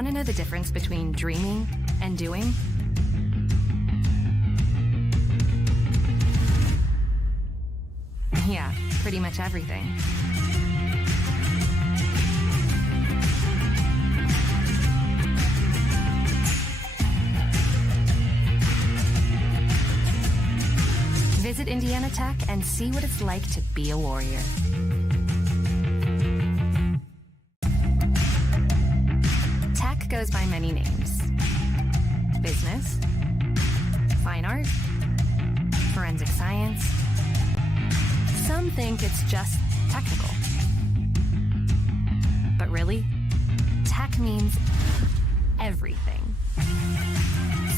Want to know the difference between dreaming and doing? Yeah, pretty much everything. Visit Indiana Tech and see what it's like to be a warrior. Tech goes by many names. Business, fine art, forensic science. Some think it's just technical. But really, tech means everything.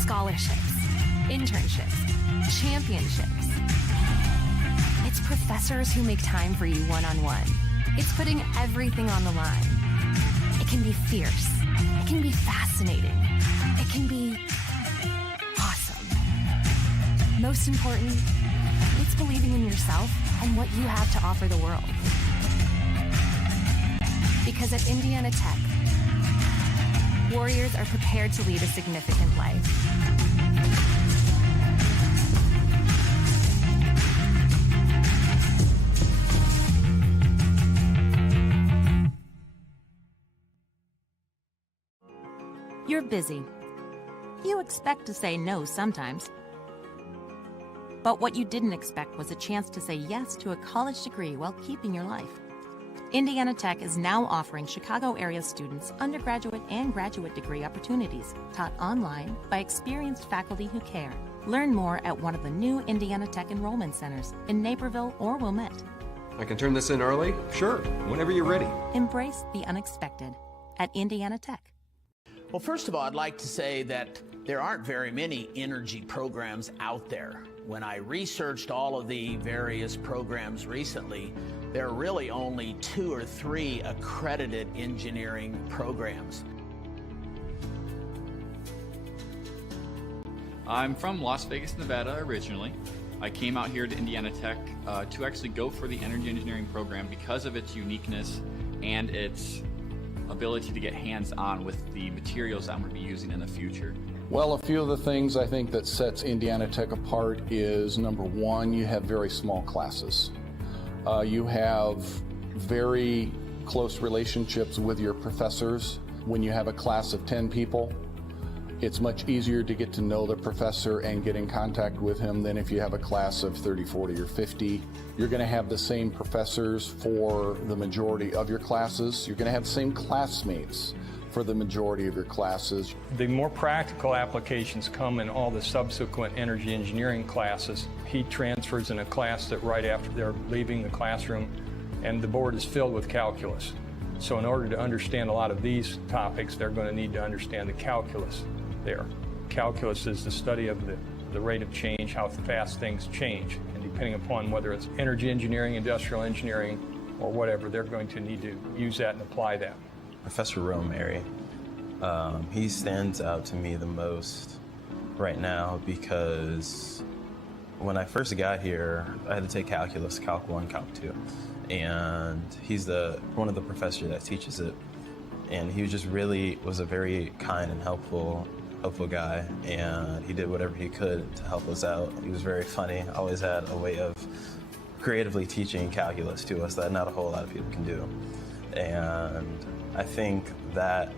Scholarships, internships, championships. It's professors who make time for you one-on-one. It's putting everything on the line. It can be fierce. It can be fascinating. It can be awesome. Most important, it's believing in yourself and what you have to offer the world. Because at Indiana Tech, warriors are prepared to lead a significant life. You're busy. You expect to say no sometimes. But what you didn't expect was a chance to say yes to a college degree while keeping your life. Indiana Tech is now offering Chicago area students undergraduate and graduate degree opportunities taught online by experienced faculty who care. Learn more at one of the new Indiana Tech enrollment centers in Naperville or Wilmette. I can turn this in early? Sure, whenever you're ready. Embrace the unexpected at Indiana Tech. Well, first of all, I'd like to say that there aren't very many energy programs out there. When I researched all of the various programs recently, there are really only 2 or 3 accredited engineering programs. I'm from Las Vegas, Nevada originally. I came out here to Indiana Tech to actually go for the energy engineering program because of its uniqueness and its ability to get hands-on with the materials I'm going to be using in the future. Well, a few of the things I think that sets Indiana Tech apart is, number one, you have very small classes. You have very close relationships with your professors. When you have a class of 10 people, it's much easier to get to know the professor and get in contact with him than if you have a class of 30, 40, or 50. You're going to have the same professors for the majority of your classes. You're going to have the same classmates for the majority of your classes. The more practical applications come in all the subsequent energy engineering classes. Heat transfers in a class that right after they're leaving the classroom, and the board is filled with calculus. So in order to understand a lot of these topics, they're going to need to understand the calculus there. Calculus is the study of the rate of change, how fast things change. And depending upon whether it's energy engineering, industrial engineering, or whatever, they're going to need to use that and apply that. Professor Romary, he stands out to me the most right now because when I first got here, I had to take calculus, Calc 1, Calc 2, and he's one of the professors that teaches it, and he was a very kind and helpful guy, and he did whatever he could to help us out. He was very funny, always had a way of creatively teaching calculus to us that not a whole lot of people can do. And I think that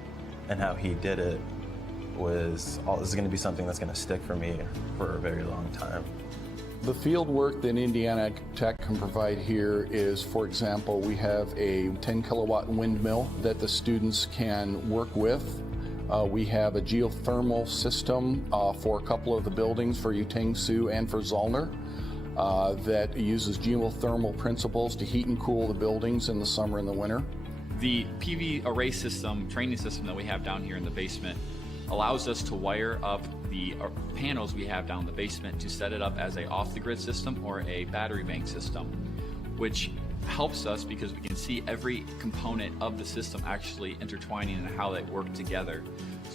and how he did it is going to be something that's going to stick for me for a very long time. The field work that Indiana Tech can provide here is, for example, we have a 10 kilowatt windmill that the students can work with. We have a geothermal system for a couple of the buildings for Utang-Sioux and for Zollner that uses geothermal principles to heat and cool the buildings in the summer and the winter. The PV array system, training system that we have down here in the basement allows us to wire up the panels we have down in the basement to set it up as a off-the-grid system or a battery bank system, which helps us because we can see every component of the system actually intertwining and how they work together,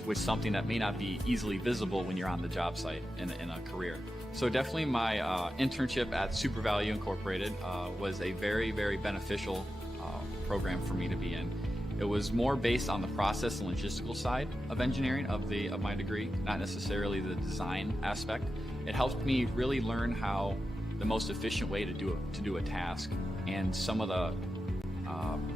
which is something that may not be easily visible when you're on the job site in a career. So definitely my internship at SuperValue Incorporated was a very, very beneficial program for me to be in. It was more based on the process and logistical side of engineering of my degree, not necessarily the design aspect. It helped me really learn how the most efficient way to do a task and some of the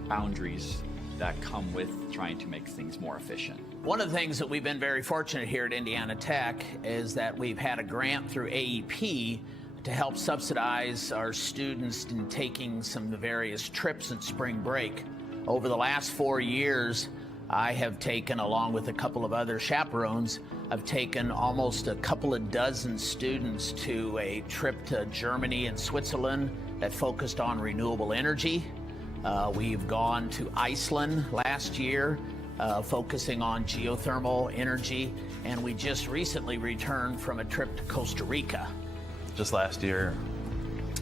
boundaries that come with trying to make things more efficient. One of the things that we've been very fortunate here at Indiana Tech is that we've had a grant through AEP to help subsidize our students in taking some of the various trips in spring break. Over the last 4 years, I have taken, along with a couple of other chaperones, I've taken almost a couple of dozen students to a trip to Germany and Switzerland that focused on renewable energy. We've gone to Iceland last year, focusing on geothermal energy, and we just recently returned from a trip to Costa Rica. Just last year,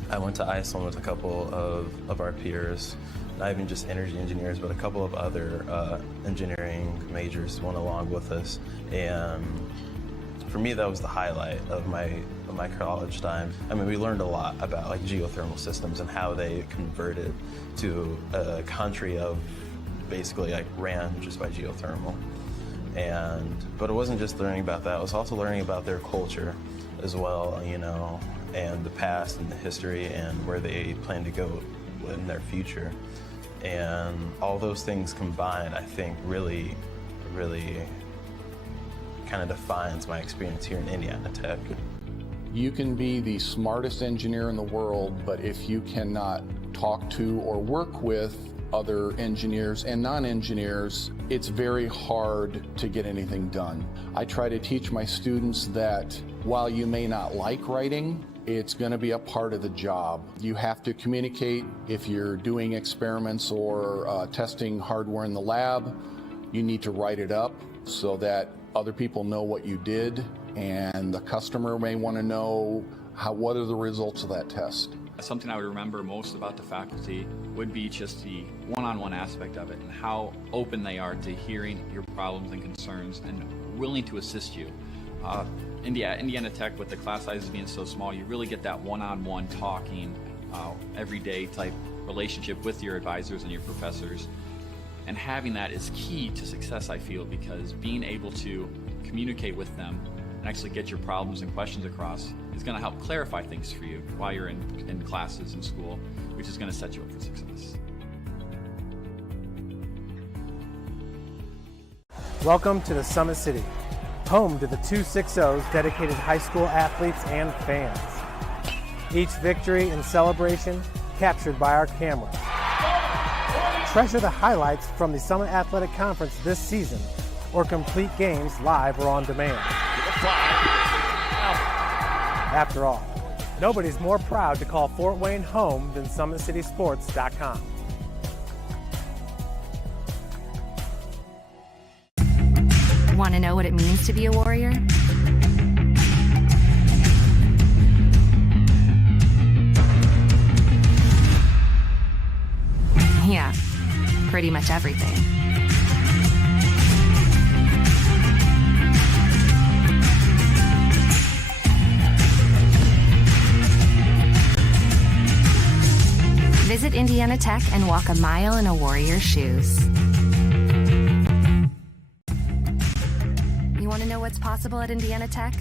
I went to Iceland with a couple of our peers, not even just energy engineers, but a couple of other engineering majors went along with us. And for me, that was the highlight of my college time. I mean, we learned a lot about like geothermal systems and how they converted to a country of basically like ran just by geothermal. But it wasn't just learning about that, it was also learning about their culture as well, you know, and the past and the history and where they plan to go in their future. And all those things combined, I think really kind of defines my experience here in Indiana Tech. You can be the smartest engineer in the world, but if you cannot talk to or work with other engineers and non-engineers, it's very hard to get anything done. I try to teach my students that while you may not like writing, it's going to be a part of the job. You have to communicate. If you're doing experiments or testing hardware in the lab, you need to write it up so that other people know what you did, and the customer may want to know what are the results of that test. Something I would remember most about the faculty would be just the one-on-one aspect of it and how open they are to hearing your problems and concerns and willing to assist you. Indiana Tech, with the class sizes being so small, you really get that one-on-one talking, everyday type relationship with your advisors and your professors. And having that is key to success, I feel, because being able to communicate with them and actually get your problems and questions across is going to help clarify things for you while you're in classes in school, which is going to set you up for success. Welcome to the Summit City, home to the 260's dedicated high school athletes and fans. Each victory and celebration captured by our cameras. Treasure the highlights from the Summit Athletic Conference this season, or complete games live or on demand. After all, nobody's more proud to call Fort Wayne home than SummitCitySports.com. Want to know what it means to be a warrior? Yeah, pretty much everything. Visit Indiana Tech and walk a mile in a warrior's shoes. You want to know what's possible at Indiana Tech?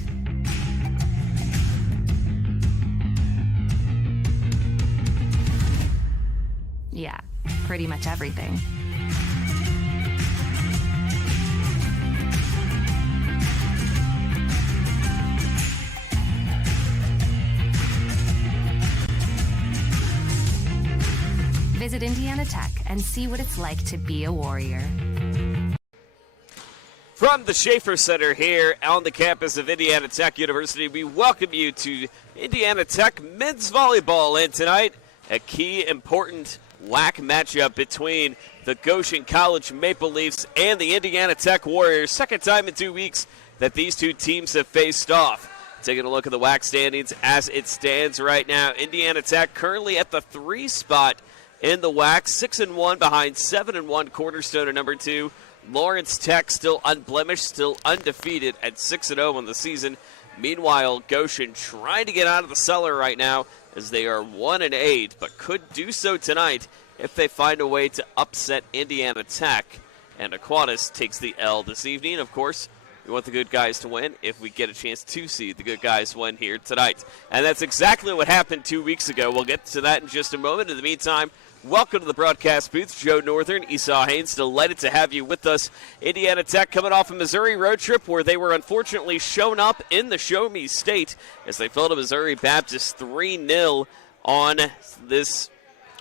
Yeah, pretty much everything. Visit Indiana Tech and see what it's like to be a warrior. From the Schaefer Center here on the campus of Indiana Tech University, we welcome you to Indiana Tech men's volleyball. And tonight, a key important WAC matchup between the Goshen College Maple Leafs and the Indiana Tech Warriors. Second time in 2 weeks that these two teams have faced off. Taking a look at the WAC standings as it stands right now. Indiana Tech currently at the 3 spot in the WAC, 6-1 behind 7-1 Cornerstone at number 2. Lawrence Tech still unblemished, still undefeated at 6-0 on the season. Meanwhile, Goshen trying to get out of the cellar right now as they are 1-8, but could do so tonight if they find a way to upset Indiana Tech. And Aquinas takes the L this evening. Of course, we want the good guys to win if we get a chance to see the good guys win here tonight. And that's exactly what happened 2 weeks ago. We'll get to that in just a moment. In the meantime, welcome to the broadcast booth. Joe Northern, Esau Haynes, delighted to have you with us. Indiana Tech coming off a Missouri road trip where they were unfortunately shown up in the Show Me State as they fell to Missouri Baptist 3-0 on this,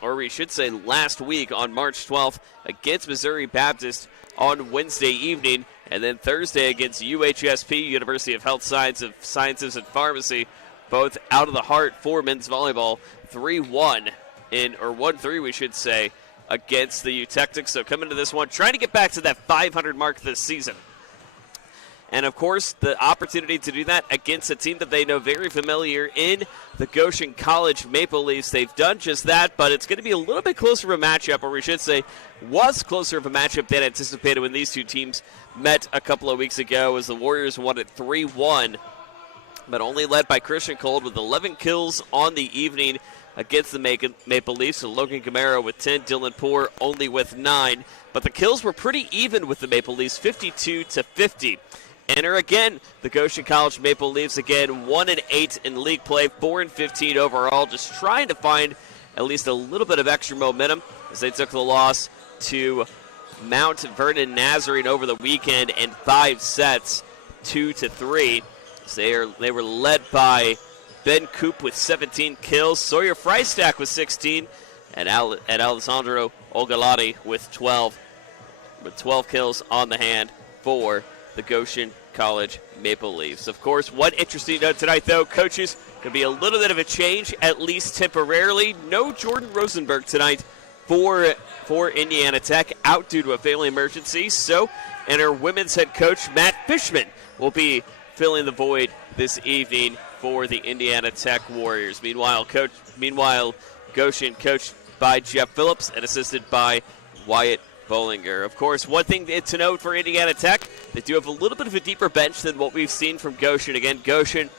or we should say last week on March 12th against Missouri Baptist on Wednesday evening, and then Thursday against UHSP, University of Health Sciences and Pharmacy, both out of the heart for men's volleyball, 3-1 or 1-3 we should say, against the Eutectics. So coming to this one, trying to get back to that 500 mark this season. And, of course, the opportunity to do that against a team that they know very familiar in the Goshen College Maple Leafs. They've done just that, but it's going to be a little bit closer of a matchup, or we should say was closer of a matchup than anticipated when these two teams met a couple of weeks ago, as the Warriors won it 3-1, but only led by Christian Cold with 11 kills on the evening against the Maple Leafs. So Logan Camaro with 10, Dylan Poore only with 9. But the kills were pretty even with the Maple Leafs, 52-50. Enter again the Goshen College Maple Leafs again, 1-8 in league play, 4-15 overall, just trying to find at least a little bit of extra momentum as they took the loss to Mount Vernon Nazarene over the weekend in 5 sets, 2-3. So they were led by Ben Coop with 17 kills, Sawyer Freistack with 16, and Alessandro Olgalati with 12 kills on the hand for the Goshen College Maple Leafs. Of course, one interesting note tonight, though, coaches, could be a little bit of a change, at least temporarily. No Jordan Rosenberg tonight for Indiana Tech, out due to a family emergency. So, and our women's head coach, Matt Fishman, will be filling the void this evening for the Indiana Tech Warriors. Meanwhile, Goshen coached by Jeff Phillips and assisted by Wyatt Bollinger. Of course, one thing to note for Indiana Tech, they do have a little bit of a deeper bench than what we've seen from Goshen. Again, Goshen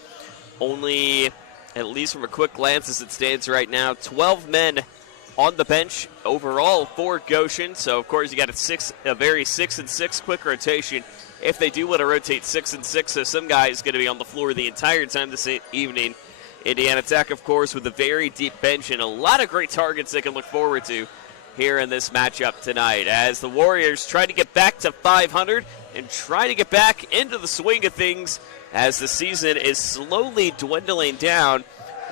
only, at least from a quick glance as it stands right now, 12 men on the bench overall for Goshen. So, of course, you got a very 6-6 quick rotation if they do want to rotate 6-6. So some guys going to be on the floor the entire time this evening. Indiana Tech, of course, with a very deep bench and a lot of great targets they can look forward to here in this matchup tonight, as the Warriors try to get back to 500 and try to get back into the swing of things as the season is slowly dwindling down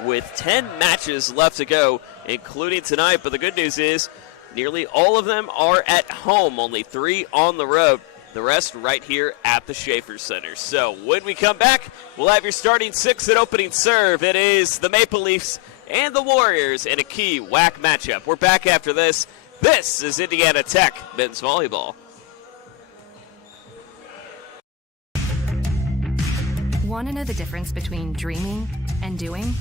with 10 matches left to go, including tonight. But the good news is nearly all of them are at home, only 3 on the road. The rest right here at the Schaefer Center. So when we come back, we'll have your starting 6 at opening serve. It is the Maple Leafs and the Warriors in a key WAC matchup. We're back after this. This is Indiana Tech men's volleyball. Want to know the difference between dreaming and doing?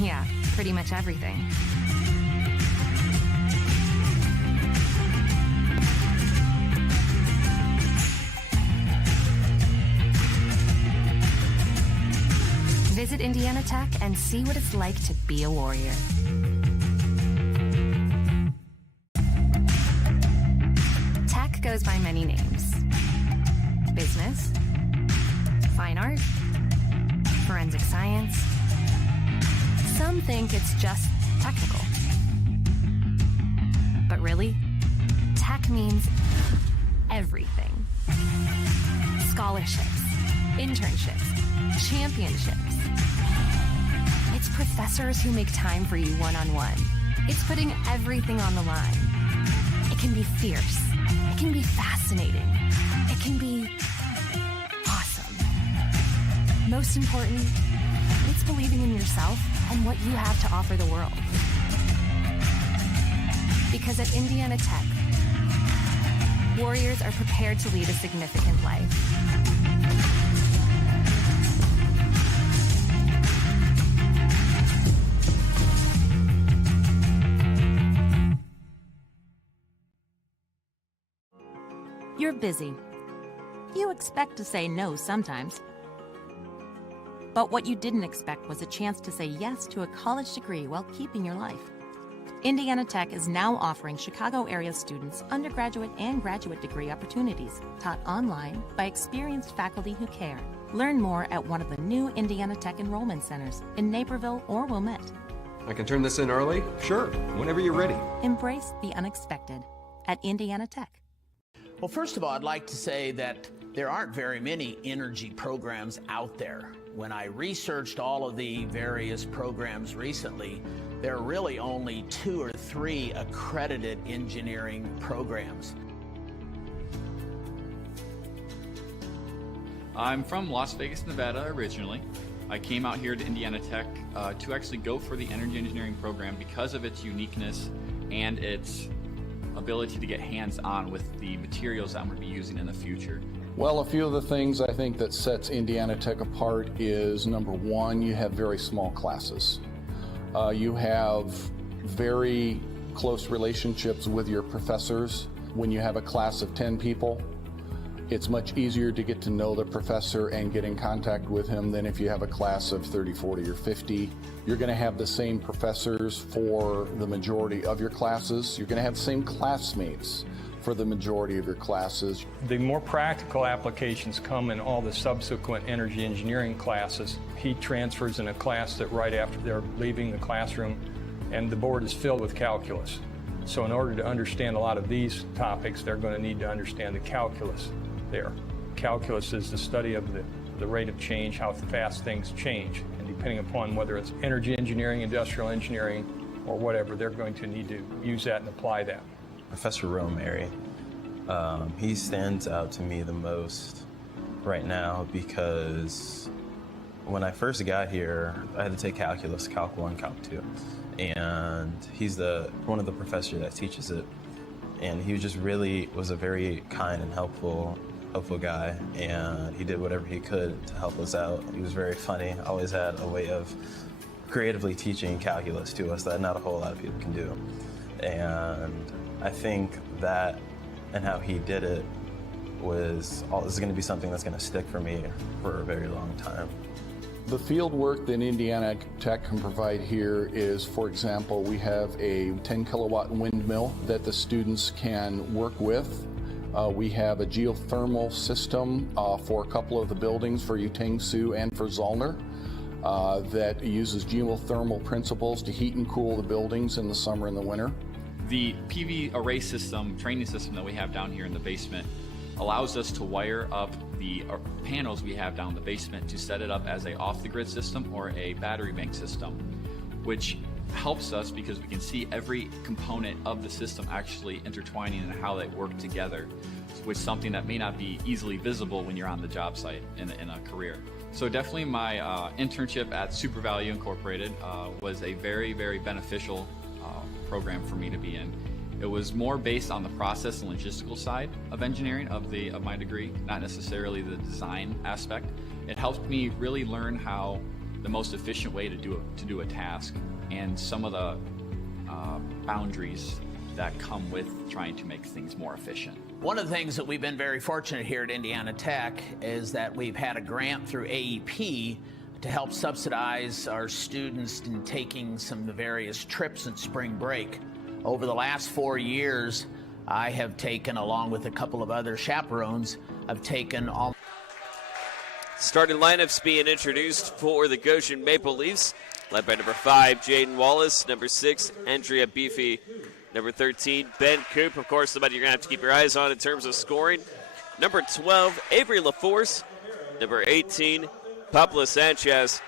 Yeah, pretty much everything. Visit Indiana Tech and see what it's like to be a Warrior. Tech goes by many names. Business, fine art, forensic science. Some think it's just technical. But really, tech means everything. Scholarships, internships, championships. It's professors who make time for you one-on-one. It's putting everything on the line. It can be fierce. It can be fascinating. It can be awesome. Most important, it's believing in yourself and what you have to offer the world. Because at Indiana Tech, Warriors are prepared to lead a significant life. You're busy. You expect to say no sometimes. But what you didn't expect was a chance to say yes to a college degree while keeping your life. Indiana Tech is now offering Chicago area students undergraduate and graduate degree opportunities taught online by experienced faculty who care. Learn more at one of the new Indiana Tech enrollment centers in Naperville or Wilmette. I can turn this in early? Sure, whenever you're ready. Embrace the unexpected at Indiana Tech. Well, first of all, I'd like to say that there aren't very many energy programs out there. When I researched all of the various programs recently, there are really only 2 or 3 accredited engineering programs. I'm from Las Vegas, Nevada originally. I came out here to Indiana Tech to actually go for the energy engineering program because of its uniqueness and its ability to get hands-on with the materials that I'm going to be using in the future. Well, a few of the things I think that sets Indiana Tech apart is, number one, you have very small classes. You have very close relationships with your professors. When you have a class of 10 people, it's much easier to get to know the professor and get in contact with him than if you have a class of 30, 40, or 50. You're going to have the same professors for the majority of your classes. You're going to have the same classmates for the majority of your classes. The more practical applications come in all the subsequent energy engineering classes. Heat transfers in a class that right after they're leaving the classroom, and the board is filled with calculus. So in order to understand a lot of these topics, they're going to need to understand the calculus there. Calculus is the study of the rate of change, how fast things change. And depending upon whether it's energy engineering, industrial engineering, or whatever, they're going to need to use that and apply that. Professor Romary, he stands out to me the most right now because when I first got here, I had to take calculus, Calc 1, Calc 2, and he's one of the professors that teaches it, and he just really was a very kind and helpful guy, and he did whatever he could to help us out. He was very funny, always had a way of creatively teaching calculus to us that not a whole lot of people can do. And I think that and how he did it is going to be something that's going to stick for me for a very long time. The field work that Indiana Tech can provide here is, for example, we have a 10 kilowatt windmill that the students can work with. We have a geothermal system for a couple of the buildings for Utang-Sioux and for Zollner that uses geothermal principles to heat and cool the buildings in the summer and the winter. The PV array system, training system that we have down here in the basement allows us to wire up the panels we have down in the basement to set it up as a off-the-grid system or a battery bank system, which helps us because we can see every component of the system actually intertwining and how they work together, which is something that may not be easily visible when you're on the job site in a career. So definitely my internship at Super Value Incorporated was a very, very beneficial program for me to be in. It was more based on the process and logistical side of engineering of my degree, not necessarily the design aspect. It helped me really learn how the most efficient way to do a task and some of the boundaries that come with trying to make things more efficient. One of the things that we've been very fortunate here at Indiana Tech is that we've had a grant through AEP to help subsidize our students in taking some of the various trips in spring break. Over the last 4 years, I have taken, along with a couple of other chaperones, I've taken all. Starting lineups being introduced for the Goshen Maple Leafs, led by number 5, Jaden Wallace, number 6, Andrea Beefy, number 13, Ben Coop, of course, somebody you're going to have to keep your eyes on in terms of scoring. Number 12, Avery LaForce, number 18, Pablo Sanchez,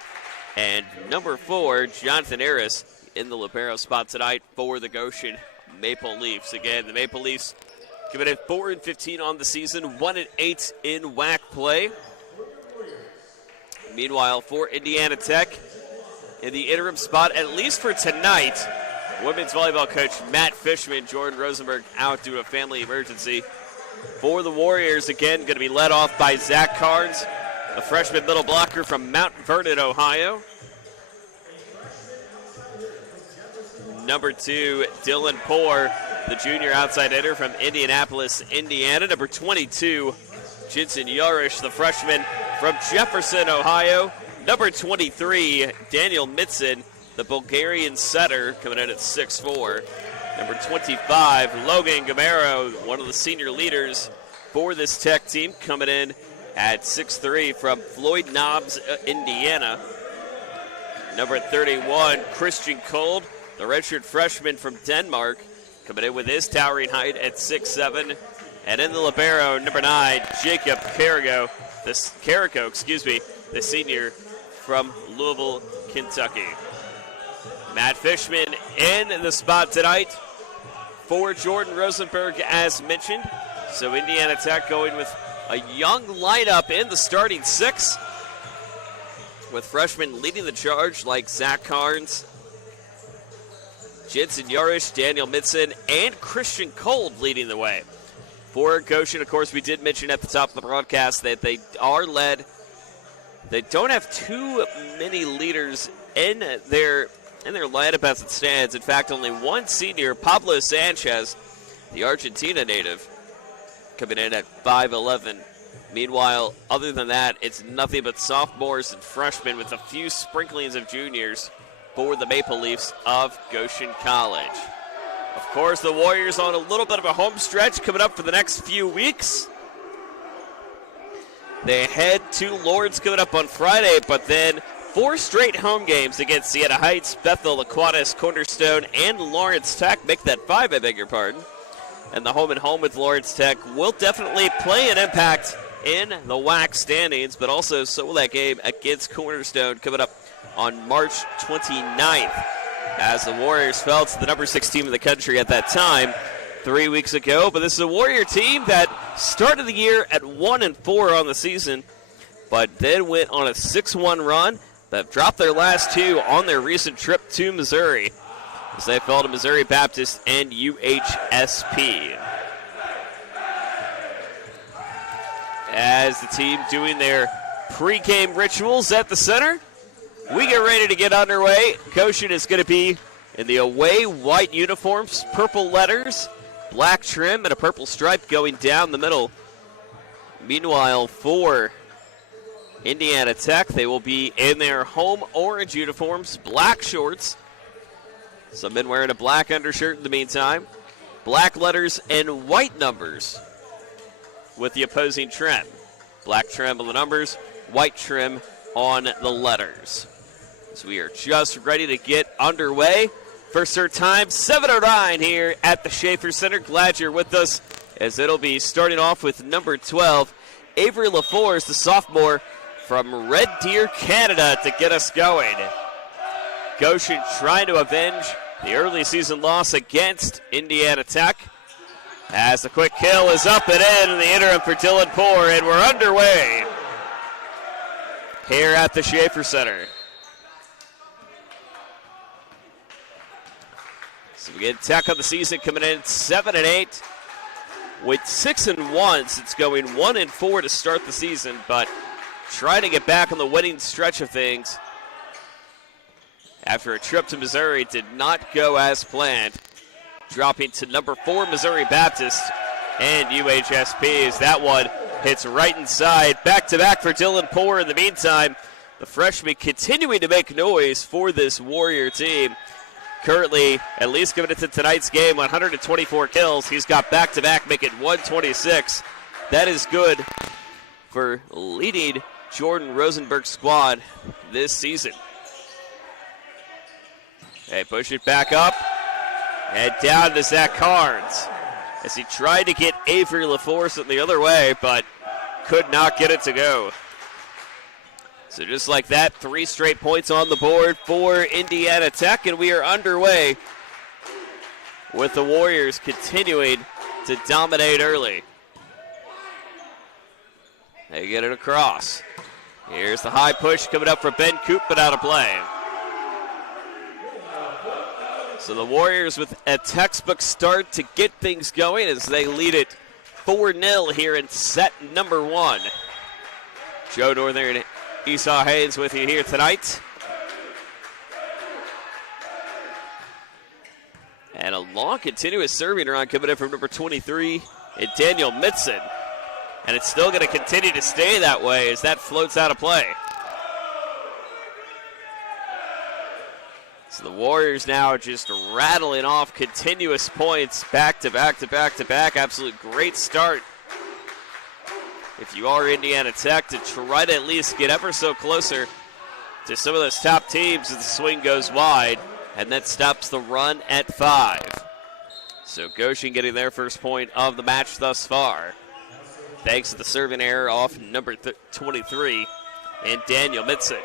and number 4, Jonathan Harris in the libero spot tonight for the Goshen Maple Leafs. Again, the Maple Leafs coming in 4-15 on the season, 1-8 in WAC play. Meanwhile, for Indiana Tech, in the interim spot, at least for tonight, women's volleyball coach Matt Fishman, Jordan Rosenberg out due to a family emergency. For the Warriors, again, going to be led off by Zach Carnes, a freshman middle blocker from Mount Vernon, Ohio. Number 2, Dylan Poore, the junior outside hitter from Indianapolis, Indiana. Number 22, Jensen Yarish, the freshman from Jefferson, Ohio. Number 23, Daniel Mitsin, the Bulgarian setter, coming in at 6'4". Number 25, Logan Gamero, one of the senior leaders for this Tech team, coming in at 6'3" from Floyd Knobs, Indiana. Number 31, Christian Kold, the redshirt freshman from Denmark, coming in with his towering height at 6'7". And in the libero, number 9, Jacob Carrico, the senior from Louisville, Kentucky. Matt Fishman in the spot tonight for Jordan Rosenberg, as mentioned. So Indiana Tech going with a young lineup in the starting six, with freshmen leading the charge like Zach Carnes, Jensen Yarish, Daniel Mitsin, and Christian Kold leading the way. For Goshen, of course, we did mention at the top of the broadcast that they are led. They don't have too many leaders in their lineup as it stands. In fact, only one senior, Pablo Sanchez, the Argentina native, coming in at 5'11". Meanwhile, other than that, it's nothing but sophomores and freshmen with a few sprinklings of juniors for the Maple Leafs of Goshen College. Of course, the Warriors on a little bit of a home stretch coming up for the next few weeks. They head to Lawrence coming up on Friday, but then 4 straight home games against Siena Heights, Bethel, Aquinas, Cornerstone, and Lawrence Tech. Make that 5, I beg your pardon. And the home and home with Lawrence Tech will definitely play an impact in the WAC standings, but also so will that game against Cornerstone coming up on March 29th, as the Warriors fell to the number 6 team in the country at that time 3 weeks ago. But this is a Warrior team that started the year at 1-4 on the season, but then went on a 6-1 run that dropped their last 2 on their recent trip to Missouri, as they fell to Missouri Baptist and UHSP. As the team doing their pregame rituals at the center, we get ready to get underway. Goshen is going to be in the away white uniforms, purple letters, black trim, and a purple stripe going down the middle. Meanwhile, for Indiana Tech, they will be in their home orange uniforms, black shorts. Some men wearing a black undershirt in the meantime. Black letters and white numbers with the opposing trim. Black trim on the numbers, white trim on the letters. So we are just ready to get underway. First serve time, 7:09 here at the Schaefer Center. Glad you're with us, as it'll be starting off with number 12, Avery LaForce, the sophomore from Red Deer, Canada, to get us going. Goshen trying to avenge the early season loss against Indiana Tech, as the quick kill is up and in the interim for Dylan Poore, and we're underway here at the Schaefer Center. So we get Tech on the season coming in 7-8 with 6-1 since going 1-4 to start the season, but trying to get back on the winning stretch of things after a trip to Missouri did not go as planned, dropping to number 4 Missouri Baptist and UHSP as that one hits right inside. Back-to-back for Dylan Poore. In the meantime, the freshman continuing to make noise for this Warrior team. Currently, at least given it to tonight's game, 124 kills. He's got back-to-back, making 126. That is good for leading Jordan Rosenberg's squad this season. They push it back up and down to Zach Carnes as he tried to get Avery LaForce the other way, but could not get it to go. So just like that, 3 straight points on the board for Indiana Tech, and we are underway with the Warriors continuing to dominate early. They get it across. Here's the high push coming up for Ben Coop, but out of play. So the Warriors with a textbook start to get things going as they lead it 4-0 here in set number 1. Joe Northern and Esau Haynes with you here tonight. And a long continuous serving run coming in from number 23 and Daniel Mitsin. And it's still going to continue to stay that way as that floats out of play. So the Warriors now just rattling off continuous points back to back to back to back. Absolute great start if you are Indiana Tech to try to at least get ever so closer to some of those top teams as the swing goes wide, and that stops the run at 5. So Goshen getting their first point of the match thus far, thanks to the serving error off number 23 and Daniel Mitzik.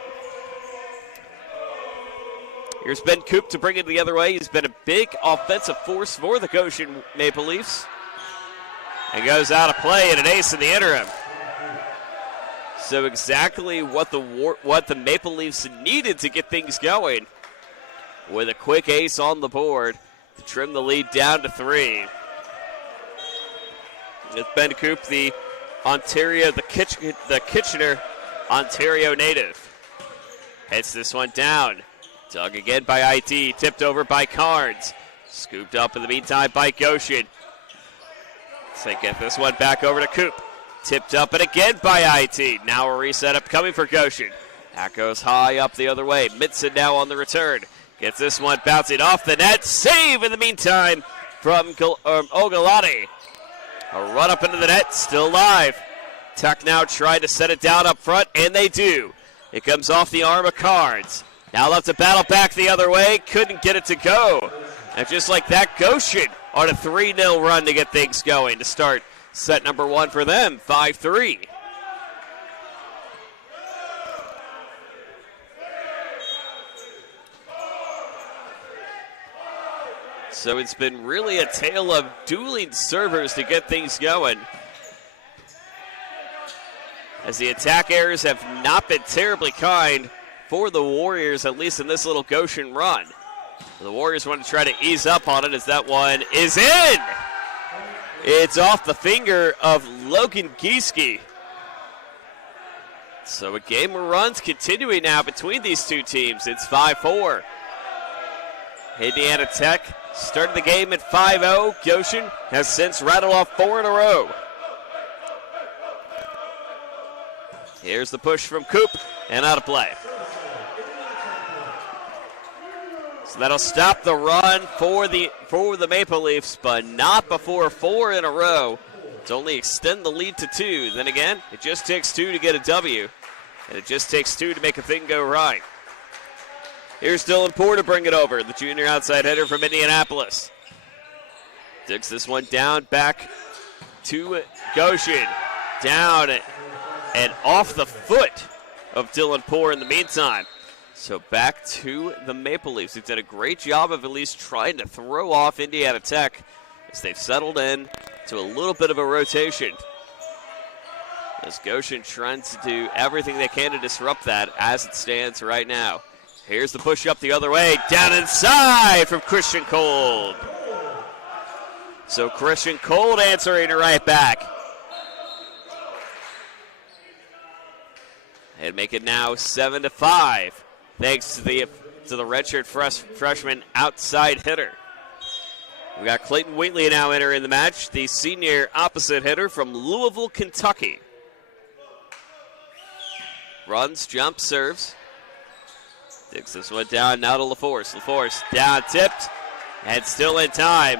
Here's Ben Coop to bring it the other way. He's been a big offensive force for the Goshen Maple Leafs. And goes out of play and an ace in the interim. So exactly what the Maple Leafs needed to get things going, with a quick ace on the board to trim the lead down to 3. With Ben Coop, the Kitchener, Ontario native. Hits this one down. Dug again by IT, tipped over by Carnes. Scooped up in the meantime by Goshen. So they get this one back over to Coop. Tipped up and again by IT. Now a reset up coming for Goshen. That goes high up the other way. Mitson now on the return. Gets this one bouncing off the net. Save in the meantime from Ogalati. A run up into the net, still live. Tech now trying to set it down up front, and they do. It comes off the arm of Carnes. Now left to battle back the other way. Couldn't get it to go. And just like that, Goshen on a 3-0 run to get things going to start set number 1 for them, 5-3. So it's been really a tale of dueling servers to get things going, as the attack errors have not been terribly kind for the Warriors, at least in this little Goshen run. The Warriors want to try to ease up on it as that one is in. It's off the finger of Logan Gieske. So a game of runs continuing now between these two teams. It's 5-4. Indiana Tech started the game at 5-0. Goshen has since rattled off 4 in a row. Here's the push from Coop and out of play. So that'll stop the run for the Maple Leafs, but not before 4 in a row to only extend the lead to 2. Then again, it just takes 2 to get a W, and it just takes 2 to make a thing go right. Here's Dylan Poore to bring it over, the junior outside hitter from Indianapolis. Digs this one down back to Goshen. Down and off the foot of Dylan Poore in the meantime. So back to the Maple Leafs. They've done a great job of at least trying to throw off Indiana Tech as they've settled in to a little bit of a rotation. As Goshen trying to do everything they can to disrupt that as it stands right now. Here's the push up the other way, down inside from Christian Cold. So Christian Cold answering right back. And make it now 7-5. Thanks to the redshirt freshman outside hitter. We got Clayton Wheatley now entering the match, the senior opposite hitter from Louisville, Kentucky. Runs, jumps, serves. Digs this one down now to LaForce. LaForce down, tipped, and still in time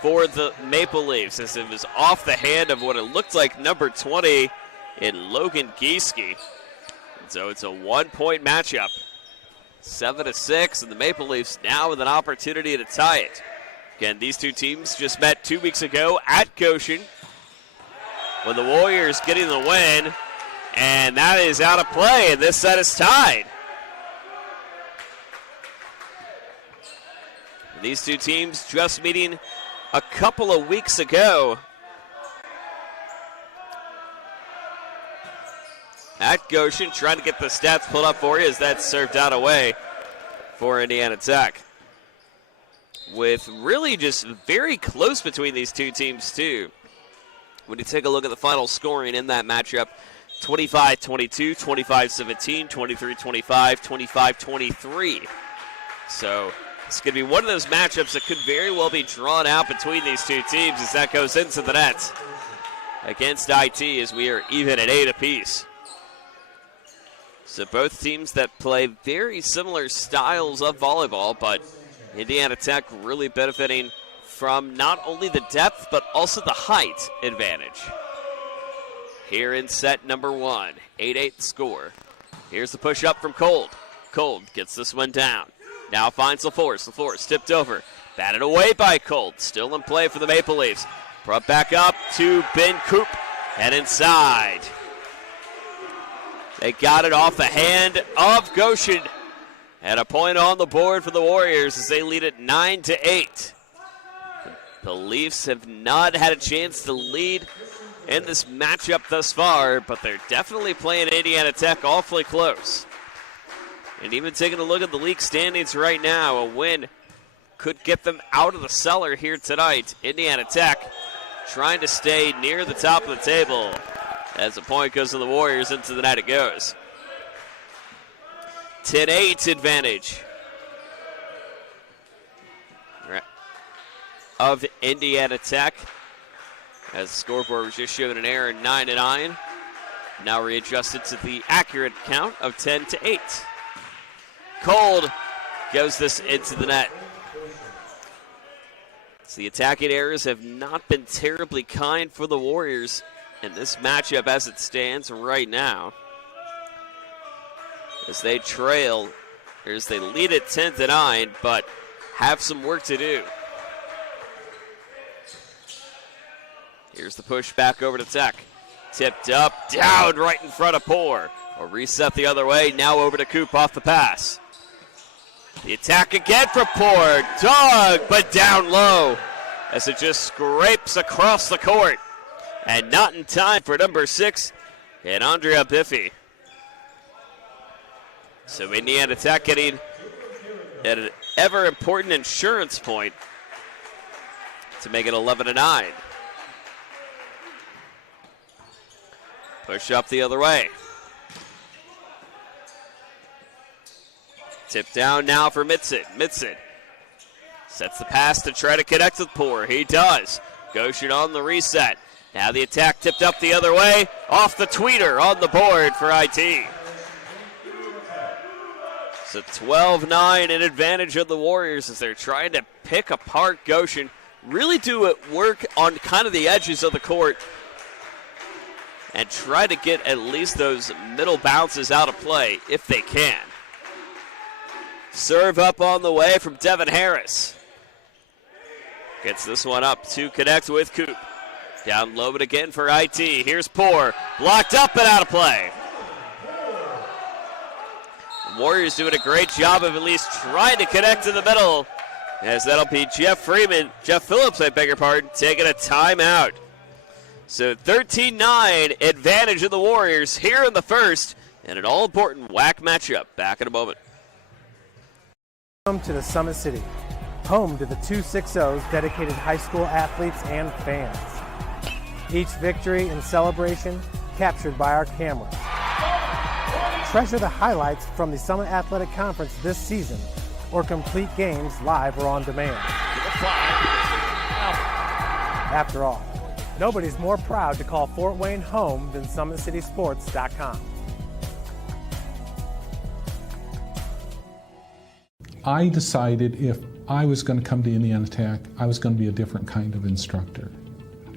for the Maple Leafs as it was off the hand of what it looked like number 20 in Logan Gieske. So it's a 1-point matchup. 7-6, and the Maple Leafs now with an opportunity to tie it. Again, these two teams just met 2 weeks ago at Goshen when the Warriors getting the win, and that is out of play, and this set is tied. These two teams just meeting a couple of weeks ago at Goshen, trying to get the stats pulled up for you as that's served out away for Indiana Tech. With really just very close between these two teams too. When you take a look at the final scoring in that matchup, 25-22, 25-17, 23-25, 25-23. So it's going to be one of those matchups that could very well be drawn out between these two teams as that goes into the net against IT as we are even at 8 apiece. So both teams that play very similar styles of volleyball, but Indiana Tech really benefiting from not only the depth, but also the height advantage. Here in set number 1, 8-8 score. Here's the push up from Cold. Cold gets this one down. Now finds LaForce. LaForce tipped over. Batted away by Cold. Still in play for the Maple Leafs. Brought back up to Ben Coop and inside. They got it off the hand of Goshen. And a point on the board for the Warriors as they lead it 9-8. The Leafs have not had a chance to lead in this matchup thus far, but they're definitely playing Indiana Tech awfully close. And even taking a look at the league standings right now, a win could get them out of the cellar here tonight. Indiana Tech trying to stay near the top of the table. As the point goes to the Warriors, into the net it goes. 10-8 advantage of Indiana Tech. As the scoreboard was just showing an error, 9-9. Now readjusted to the accurate count of 10-8. Cold goes this into the net. So the attacking errors have not been terribly kind for the Warriors in this matchup as it stands right now. As they trail, or as they lead it 10-9, but have some work to do. Here's the push back over to Tech. Tipped up, down right in front of Poor. A reset the other way, now over to Coop off the pass. The attack again for Poor. Dog, but down low as it just scrapes across the court. And not in time for number 6 and Andrea Biffy. So Indiana Tech getting an ever important insurance point to make it 11-9. Push up the other way. Tip down now for Mitson. Mitson sets the pass to try to connect with Poor. He does. Goshen on the reset. Now the attack tipped up the other way. Off the tweeter on the board for IT. So 12-9 in advantage of the Warriors as they're trying to pick apart Goshen. Really do work on kind of the edges of the court and try to get at least those middle bounces out of play if they can. Serve up on the way from Devin Harris. Gets this one up to connect with Coop. Down low but again for IT. Here's Poor. Blocked up and out of play. The Warriors doing a great job of at least trying to connect to the middle. As that'll be Jeff Phillips, I beg your pardon, taking a timeout. So 13-9 advantage of the Warriors here in the first, and an all-important WAC matchup. Back in a moment. Welcome to the Summit City, home to the 260s dedicated high school athletes and fans. Each victory and celebration captured by our cameras. Treasure the highlights from the Summit Athletic Conference this season, or complete games live or on demand. After all, nobody's more proud to call Fort Wayne home than SummitCitySports.com. I decided if I was going to come to Indiana Tech, I was going to be a different kind of instructor.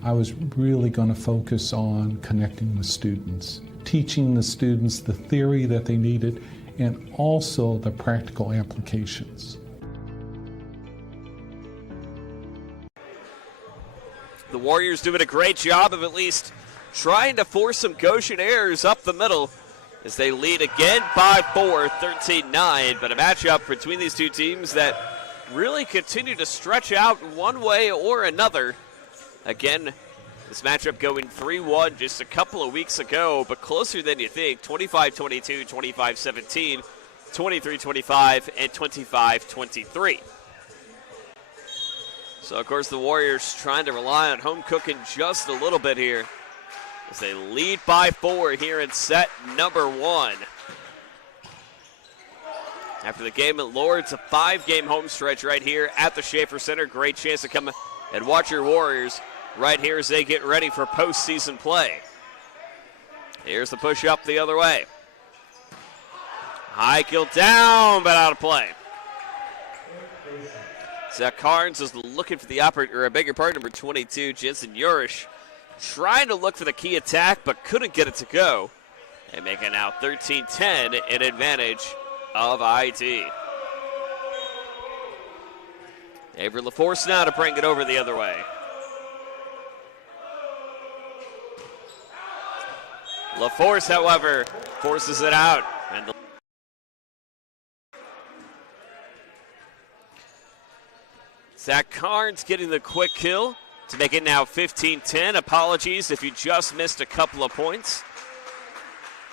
I was really going to focus on connecting with students, teaching the students the theory that they needed and also the practical applications. The Warriors doing a great job of at least trying to force some Goshen errors up the middle as they lead again by 4, 13-9. But a matchup between these two teams that really continue to stretch out one way or another. Again, this matchup going 3-1 just a couple of weeks ago, but closer than you think. 25-22, 25-17, 23-25, and 25-23. So, of course, the Warriors trying to rely on home cooking just a little bit here as they lead by 4 here in set number 1. After the game at Lord's, a 5-game home stretch right here at the Schaefer Center. Great chance to come and watch your Warriors right here as they get ready for postseason play. Here's the push up the other way. High kill down, but out of play. Zach Carnes is looking for the operator, or a bigger part, number 22, Jensen Urish, trying to look for the key attack, but couldn't get it to go. And making now 13-10 in advantage of IT. Avery LaForce now to bring it over the other way. LaForce, however, forces it out. And Zach Carnes getting the quick kill to make it now 15-10. Apologies if you just missed a couple of points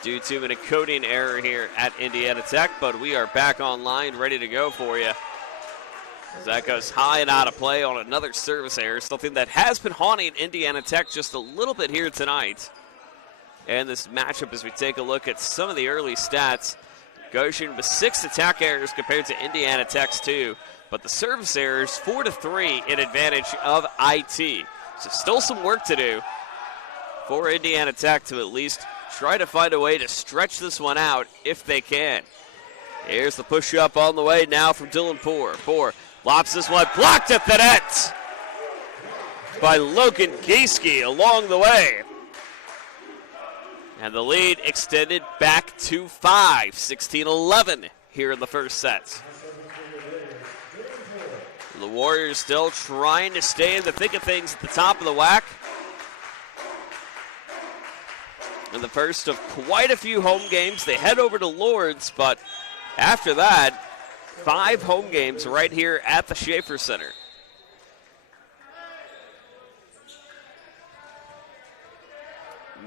due to an encoding error here at Indiana Tech, but we are back online, ready to go for you. As that goes high and out of play on another service error, something that has been haunting Indiana Tech just a little bit here tonight. And this matchup, as we take a look at some of the early stats, Goshen with 6 attack errors compared to Indiana Tech's 2. But the service errors 4-3 in advantage of IT. So still some work to do for Indiana Tech to at least try to find a way to stretch this one out if they can. Here's the push up on the way now from Dylan Poore. Poore lobs this one, blocked at the net by Logan Gieske along the way. And the lead extended back to 5, 16-11 here in the first set. The Warriors still trying to stay in the thick of things at the top of the WAC. In the first of quite a few home games, they head over to Lourdes, but after that, 5 home games right here at the Schaefer Center.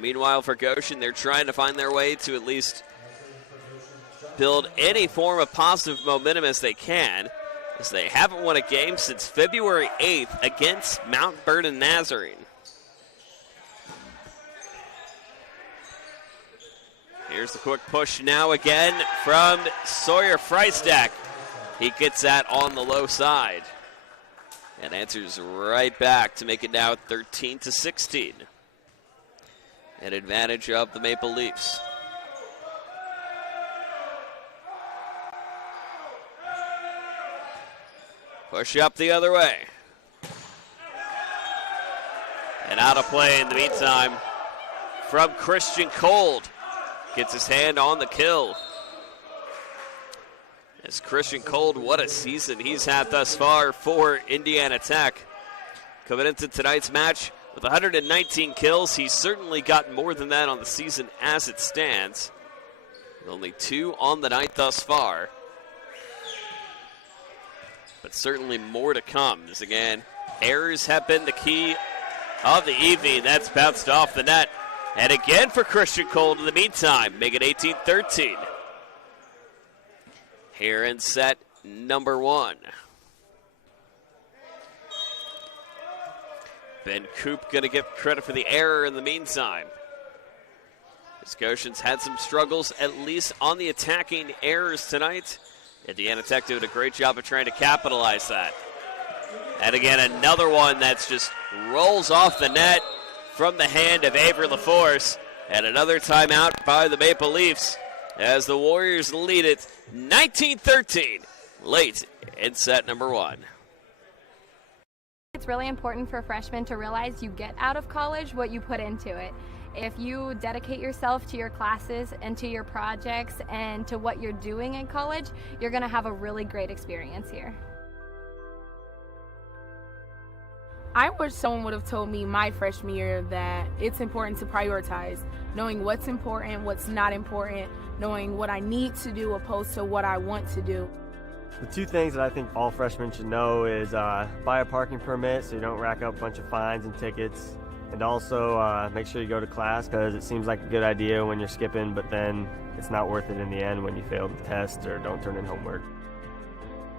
Meanwhile, for Goshen, they're trying to find their way to at least build any form of positive momentum as they can, as they haven't won a game since February 8th against Mount Vernon Nazarene. Here's the quick push now again from Sawyer Freistak. He gets that on the low side and answers right back to make it now 13-16. An advantage of the Maple Leafs. Push up the other way. And out of play in the meantime from Christian Cold. Gets his hand on the kill. As Christian Cold, what a season he's had thus far for Indiana Tech. Coming into tonight's match with 119 kills, he's certainly gotten more than that on the season as it stands. With only 2 on the night thus far. But certainly more to come. As again, errors have been the key of the evening. That's bounced off the net. And again for Christian Cold in the meantime, make it 18-13. Here in set number 1. Ben Coop going to get credit for the error in the meantime. As Goshen's had some struggles, at least on the attacking errors tonight. Indiana Tech doing a great job of trying to capitalize that. And again, another one that's just rolls off the net from the hand of Avery LaForce. And another timeout by the Maple Leafs as the Warriors lead it 19-13 late in set number 1. It's really important for freshmen to realize you get out of college what you put into it. If you dedicate yourself to your classes and to your projects and to what you're doing in college, you're going to have a really great experience here. I wish someone would have told me my freshman year that it's important to prioritize, knowing what's important, what's not important, knowing what I need to do opposed to what I want to do. The 2 things that I think all freshmen should know is buy a parking permit so you don't rack up a bunch of fines and tickets. And also make sure you go to class, because it seems like a good idea when you're skipping, but then it's not worth it in the end when you fail the test or don't turn in homework.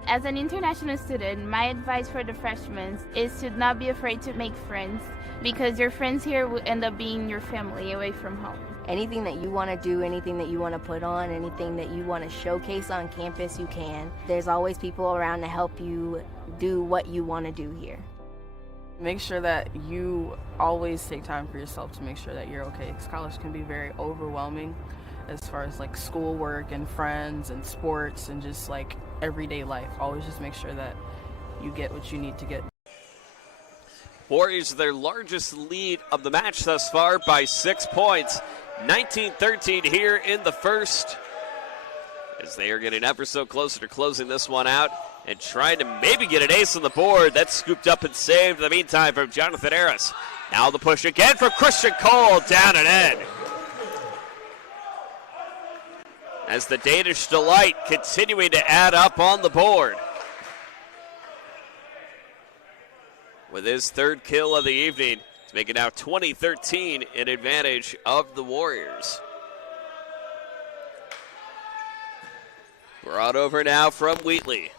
As an international student, my advice for the freshmen is to not be afraid to make friends, because your friends here will end up being your family away from home. Anything that you want to do, anything that you want to put on, anything that you want to showcase on campus, you can. There's always people around to help you do what you want to do here. Make sure that you always take time for yourself to make sure that you're okay, because college can be very overwhelming. as far as like schoolwork and friends and sports and just like everyday life. Always just make sure that you get what you need to get. Warriors, their largest lead of the match thus far by 6 points. 19-13 here in the first, as they are getting ever so closer to closing this one out and trying to maybe get an ace on the board. That's scooped up and saved in the meantime from Jonathan Harris. Now the push again from Christian Cole, down and in. As the Danish Delight continuing to add up on the board. With his third kill of the evening, to make it now 20-13 in advantage of the Warriors. Brought over now from Wheatley.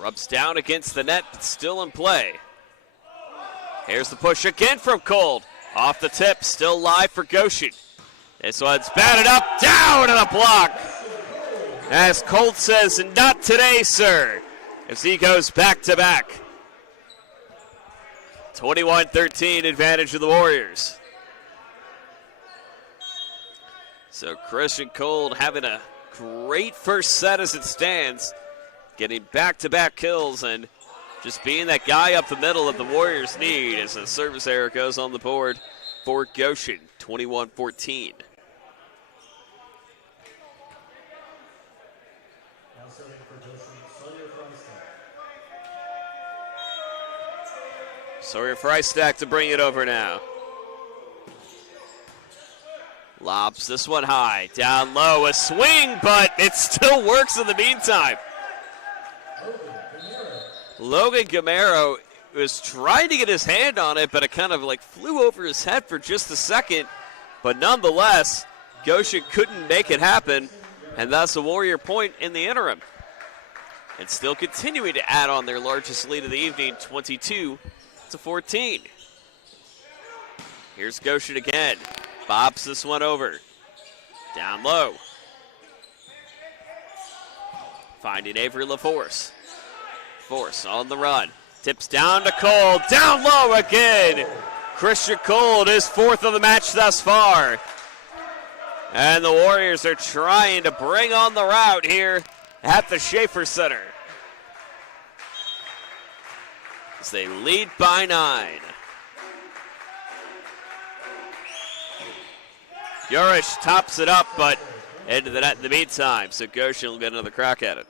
Rubs down against the net, but still in play. Here's the push again from Cold. Off the tip, still live for Goshen. This one's batted up, down to the block. As Colt says, not today, sir. As he goes back to back. 21-13 advantage of the Warriors. So Christian Cold having a great first set as it stands. Getting back-to-back kills and just being that guy up the middle that the Warriors need as a service error goes on the board for Goshen, 21-14. Sawyer Freistack to bring it over now. Lobs this one high, down low, a swing, but it still works in the meantime. Logan Gamero was trying to get his hand on it, but it kind of like flew over his head for just a second. But nonetheless, Goshen couldn't make it happen, and that's a Warrior point in the interim. And still continuing to add on their largest lead of the evening, 22-14. Here's Goshen again. Bobs this one over. Down low. Finding Avery LaForce. Force on the run. Tips down to Cole. Down low again. Christian Cole, his fourth of the match thus far. And the Warriors are trying to bring on the rout here at the Schaefer Center. As they lead by 9. Yurish tops it up, but into the net in the meantime, so Goshen will get another crack at it.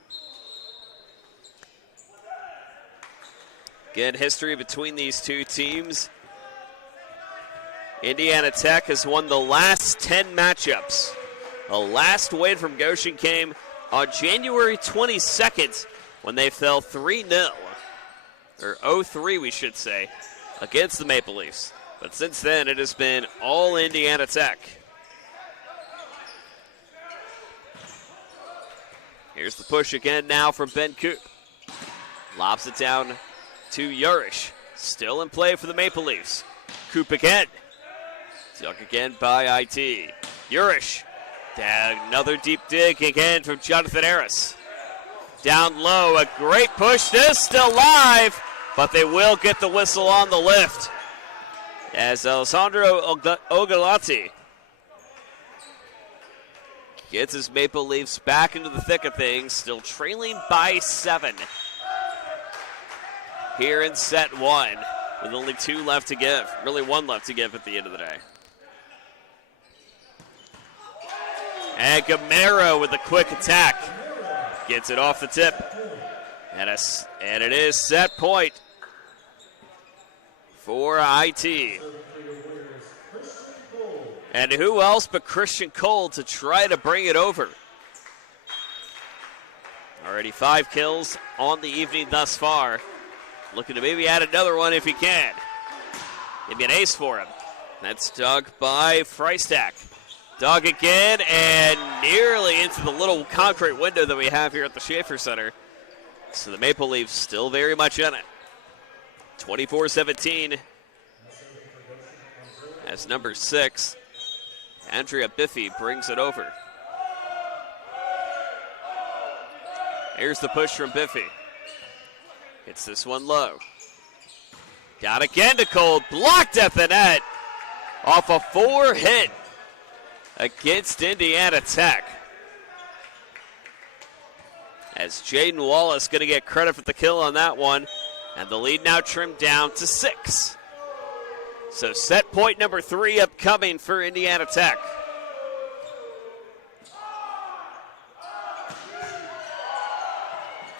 Again, history between these two teams. Indiana Tech has won the last 10 matchups. The last win from Goshen came on January 22nd when they fell 3-0, or 0-3 we should say, against the Maple Leafs. But since then, it has been all Indiana Tech. Here's the push again now from Ben Coop. Lobs it down to Yurish. Still in play for the Maple Leafs. Coop again. Dug again by IT. Yurish. Another deep dig again from Jonathan Harris. Down low, a great push. This still live, but they will get the whistle on the lift. As Alessandro Ogalati gets his Maple Leafs back into the thick of things, still trailing by 7. Here in set 1, with only 2 left to give. Really 1 left to give at the end of the day. And Gamero with a quick attack. Gets it off the tip. And it is set point for IT. And who else but Christian Cole to try to bring it over. Already 5 kills on the evening thus far. Looking to maybe add another one if he can. Maybe an ace for him. That's dug by Freistack. Dug again and nearly into the little concrete window that we have here at the Schaefer Center. So the Maple Leafs still very much in it. 24-17. As number 6, Andrea Biffy brings it over. Here's the push from Biffy. Hits this one low. Down again to Cole. Blocked at the net. Off a 4 hit. against Indiana Tech. As Jaden Wallace going to get credit for the kill on that one. And the lead now trimmed down to 6. So set point number 3 upcoming for Indiana Tech.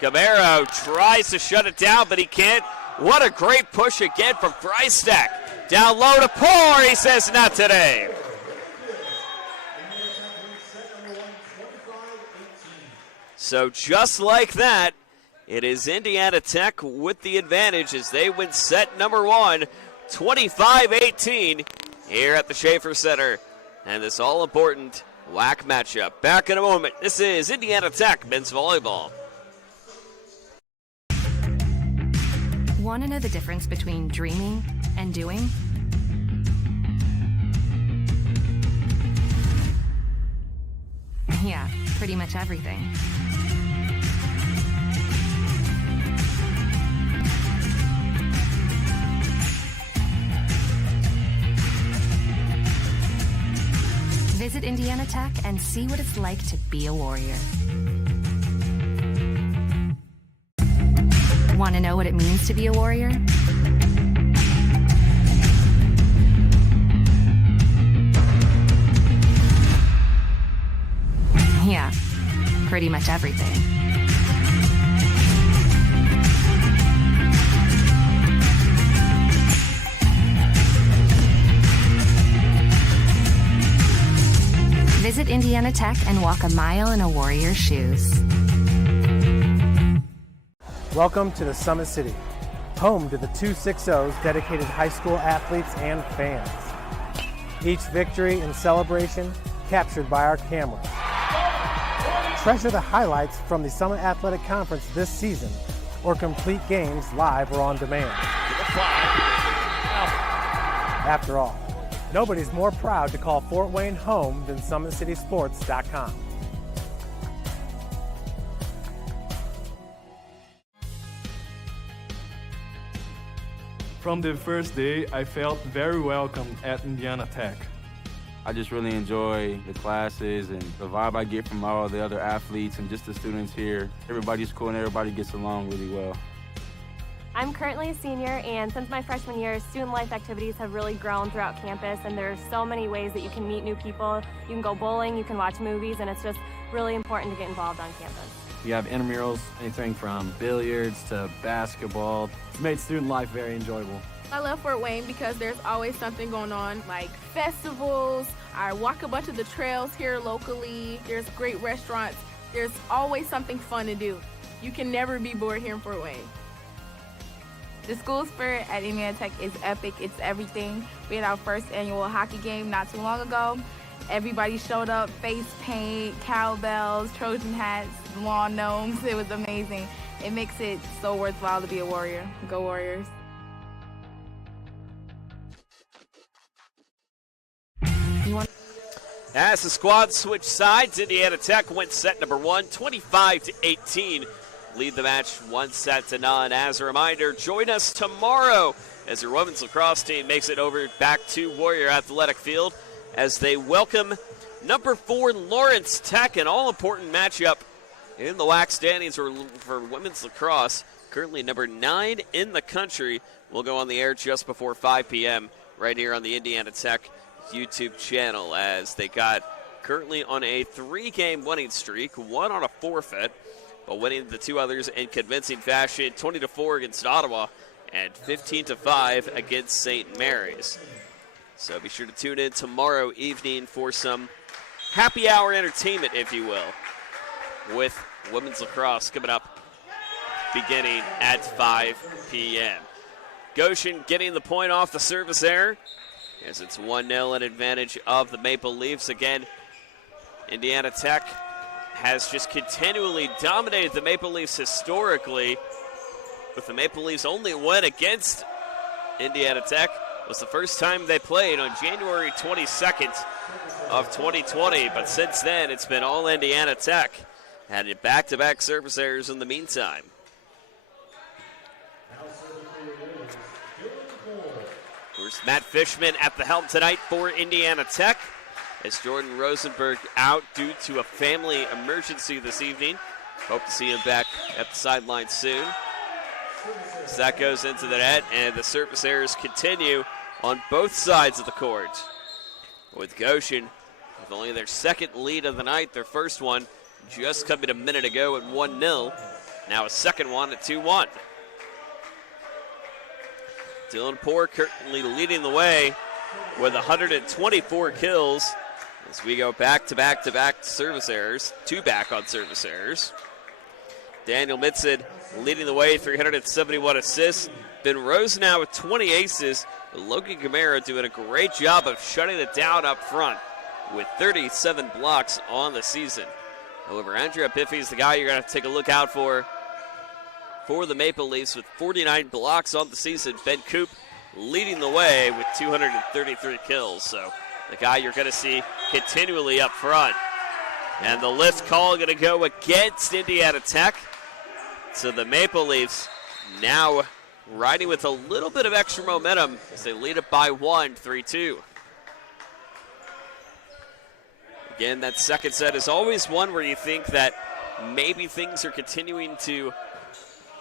Camaro tries to shut it down, but he can't. What a great push again from Freistak. Down low to Poor. He says not today. So just like that, it is Indiana Tech with the advantage as they win set number 1, 25-18 here at the Schaefer Center. And this all-important WAC matchup. Back in a moment. This is Indiana Tech men's volleyball. Want to know the difference between dreaming and doing? Yeah, pretty much everything. Visit Indiana Tech and see what it's like to be a warrior. Want to know what it means to be a warrior? Yeah, pretty much everything. Visit Indiana Tech and walk a mile in a warrior's shoes. Welcome to the Summit City, home to the 260's dedicated high school athletes and fans. Each victory and celebration captured by our cameras. Treasure the highlights from the Summit Athletic Conference this season, or complete games live or on demand. After all, nobody's more proud to call Fort Wayne home than SummitCitySports.com. From the first day, I felt very welcome at Indiana Tech. I just really enjoy the classes and the vibe I get from all the other athletes and just the students here. Everybody's cool and everybody gets along really well. I'm currently a senior, and since my freshman year, student life activities have really grown throughout campus, and there's so many ways that you can meet new people. You can go bowling, you can watch movies, and it's just really important to get involved on campus. We have intramurals, anything from billiards to basketball. It's made student life very enjoyable. I love Fort Wayne because there's always something going on, like festivals. I walk a bunch of the trails here locally. There's great restaurants. There's always something fun to do. You can never be bored here in Fort Wayne. The school spirit at Indiana Tech is epic. It's everything. We had our first annual hockey game not too long ago. Everybody showed up, face paint, cowbells, Trojan hats, lawn gnomes. It was amazing. It makes it so worthwhile to be a warrior. Go Warriors. As the squad switched sides, Indiana Tech went set number 1, 25-18. Lead the match 1-0. As a reminder, join us tomorrow as your women's lacrosse team makes it over back to Warrior Athletic Field as they welcome number 4 Lawrence Tech, an all-important matchup in the WAC standings for women's lacrosse. Currently number 9 in the country. Will go on the air just before 5 p.m. right here on the Indiana Tech YouTube channel as they got currently on a 3-game winning streak, 1 on a forfeit, but winning the 2 others in convincing fashion, 20-4 against Ottawa and 15-5 against St. Mary's. So be sure to tune in tomorrow evening for some happy hour entertainment, if you will, with women's lacrosse coming up beginning at 5 p.m. Goshen getting the point off the service error as it's 1-0 in advantage of the Maple Leafs. Again, Indiana Tech has just continually dominated the Maple Leafs historically, with the Maple Leafs only win against Indiana Tech was the first time they played on January 22nd of 2020, but since then it's been all Indiana Tech. Had back-to-back service errors in the meantime. Of course, Matt Fishman at the helm tonight for Indiana Tech, as Jordan Rosenberg out due to a family emergency this evening. Hope to see him back at the sideline soon. So that goes into the net, and the service errors continue on both sides of the court. With Goshen, with only their second lead of the night, their first one just coming a minute ago at 1-0. Now a second one at 2-1. Dylan Poor currently leading the way with 124 kills as we go back-to-back-to-back service errors, 2 back on service errors. Daniel Mitzen leading the way, 371 assists. Ben Rose now with 20 aces. Logan Gamera doing a great job of shutting it down up front with 37 blocks on the season. However, Andrea Biffy is the guy you're going to take a look out for the Maple Leafs with 49 blocks on the season. Ben Coop leading the way with 233 kills. So the guy you're going to see continually up front. And the lift call going to go against Indiana Tech. So the Maple Leafs now riding with a little bit of extra momentum as they lead it by 1, 3-2. Again, that second set is always one where you think that maybe things are continuing to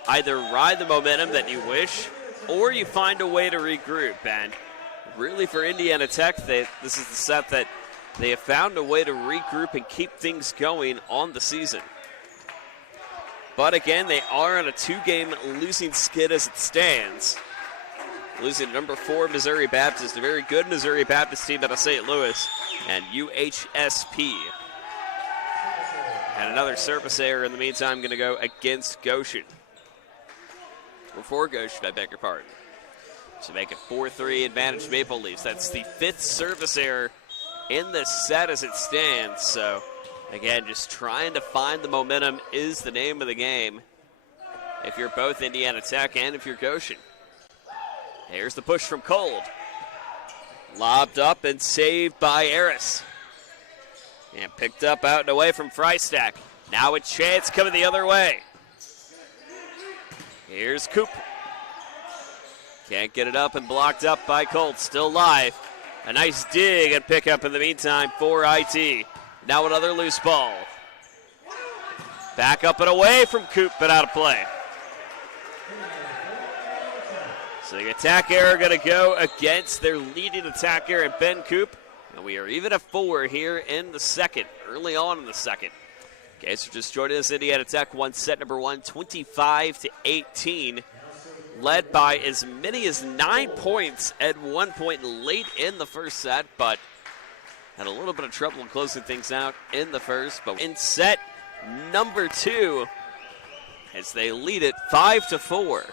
either ride the momentum that you wish, or you find a way to regroup. And really for Indiana Tech, this is the set that they have found a way to regroup and keep things going on the season. But again, they are on a 2-game losing skid as it stands. Losing to number 4 Missouri Baptist, a very good Missouri Baptist team out of St. Louis, and UHSP. And another service error in the meantime going to go against Goshen. Or for Goshen, I beg your pardon. To make it 4-3 advantage Maple Leafs. That's the 5th service error in this set as it stands. So again, just trying to find the momentum is the name of the game if you're both Indiana Tech and if you're Goshen. Here's the push from Cold. Lobbed up and saved by Aris. And picked up out and away from Freistack. Now a chance coming the other way. Here's Coop. Can't get it up and blocked up by Colt. Still live. A nice dig and pick up in the meantime for IT. Now another loose ball. Back up and away from Coop, but out of play. So the attack error going to go against their leading attacker and Ben Coop. And we are even at 4 here in the second, early on in the second. Okay, so just joining us, Indiana Tech won set number 1, 25-18. Led by as many as 9 points at one point late in the first set, but had a little bit of trouble in closing things out in the first. But in set number 2, as they lead it 5-4.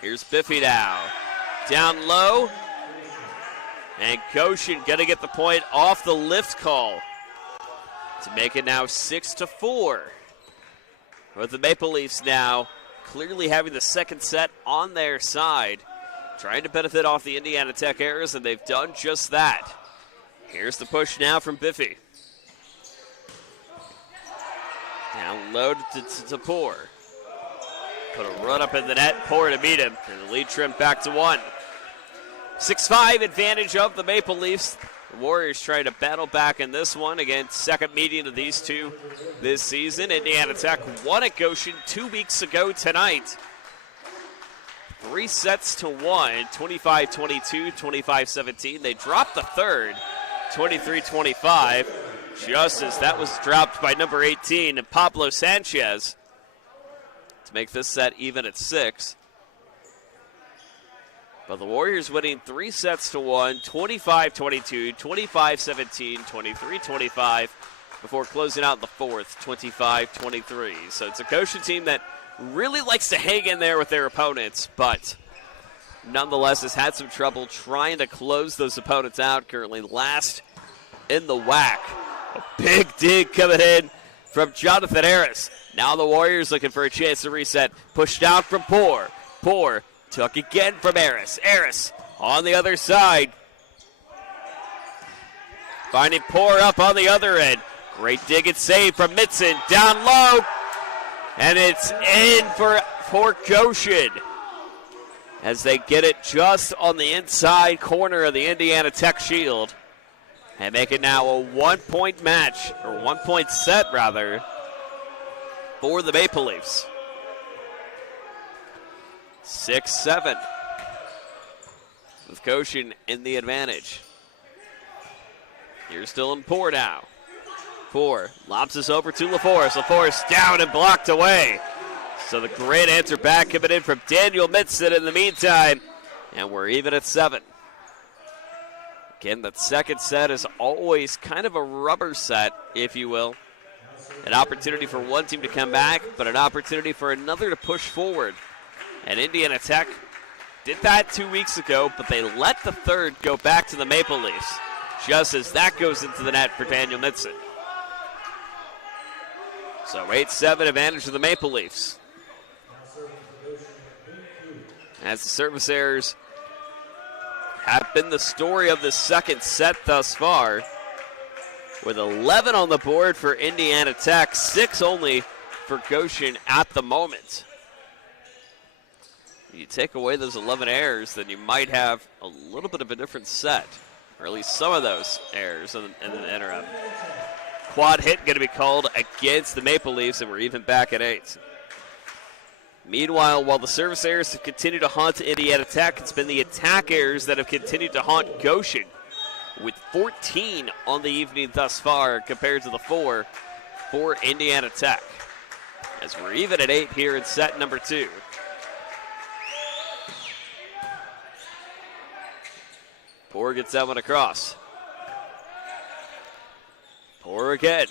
Here's Biffy now. Down low. And Goshen gonna get the point off the lift call to make it now 6-4. With the Maple Leafs now clearly having the second set on their side, trying to benefit off the Indiana Tech errors, and they've done just that. Here's the push now from Biffy. Down low to Poor. Put a run up in the net, Poor to meet him, and the lead trimmed back to 1. 6-5 advantage of the Maple Leafs. The Warriors trying to battle back in this one. Again, second meeting of these two this season. Indiana Tech won at Goshen 2 weeks ago tonight. 3-1, 25-22, 25-17. They dropped the third, 23-25. Just as that was dropped by number 18, Pablo Sanchez, to make this set even at 6. But the Warriors winning 3-1, 25-22, 25-17, 23-25, before closing out the fourth, 25-23. So it's a Goshen team that really likes to hang in there with their opponents, but nonetheless has had some trouble trying to close those opponents out. Currently last in the WAC. A big dig coming in from Jonathan Harris. Now the Warriors looking for a chance to reset. Push down from Poor. Poor took again from Harris. Harris on the other side. Finding Poor up on the other end. Great dig and save from Mitzen. Down low. And it's in for Goshen as they get it just on the inside corner of the Indiana Tech shield and make it now a 1-point match, or 1-point set rather, for the Maple Leafs. 6-7 with Goshen in the advantage. Here's Dylan Poore now. Poore lobs this over to LaForest. LaForest down and blocked away. So the great answer back coming in from Daniel Mitson in the meantime. And we're even at 7. Again, that second set is always kind of a rubber set, if you will. An opportunity for one team to come back, but an opportunity for another to push forward. And Indiana Tech did that 2 weeks ago, but they let the third go back to the Maple Leafs, just as that goes into the net for Daniel Mitson. So 8-7 advantage of the Maple Leafs. As the service errors have been the story of the second set thus far, with 11 on the board for Indiana Tech, 6 only for Goshen at the moment. You take away those 11 errors, then you might have a little bit of a different set, or at least some of those errors in the interim. Quad hit going to be called against the Maple Leafs, and we're even back at 8. Meanwhile, while the service errors have continued to haunt Indiana Tech, it's been the attack errors that have continued to haunt Goshen, with 14 on the evening thus far compared to the 4 for Indiana Tech. As we're even at 8 here in set number 2. Poore gets that one across. Poore again.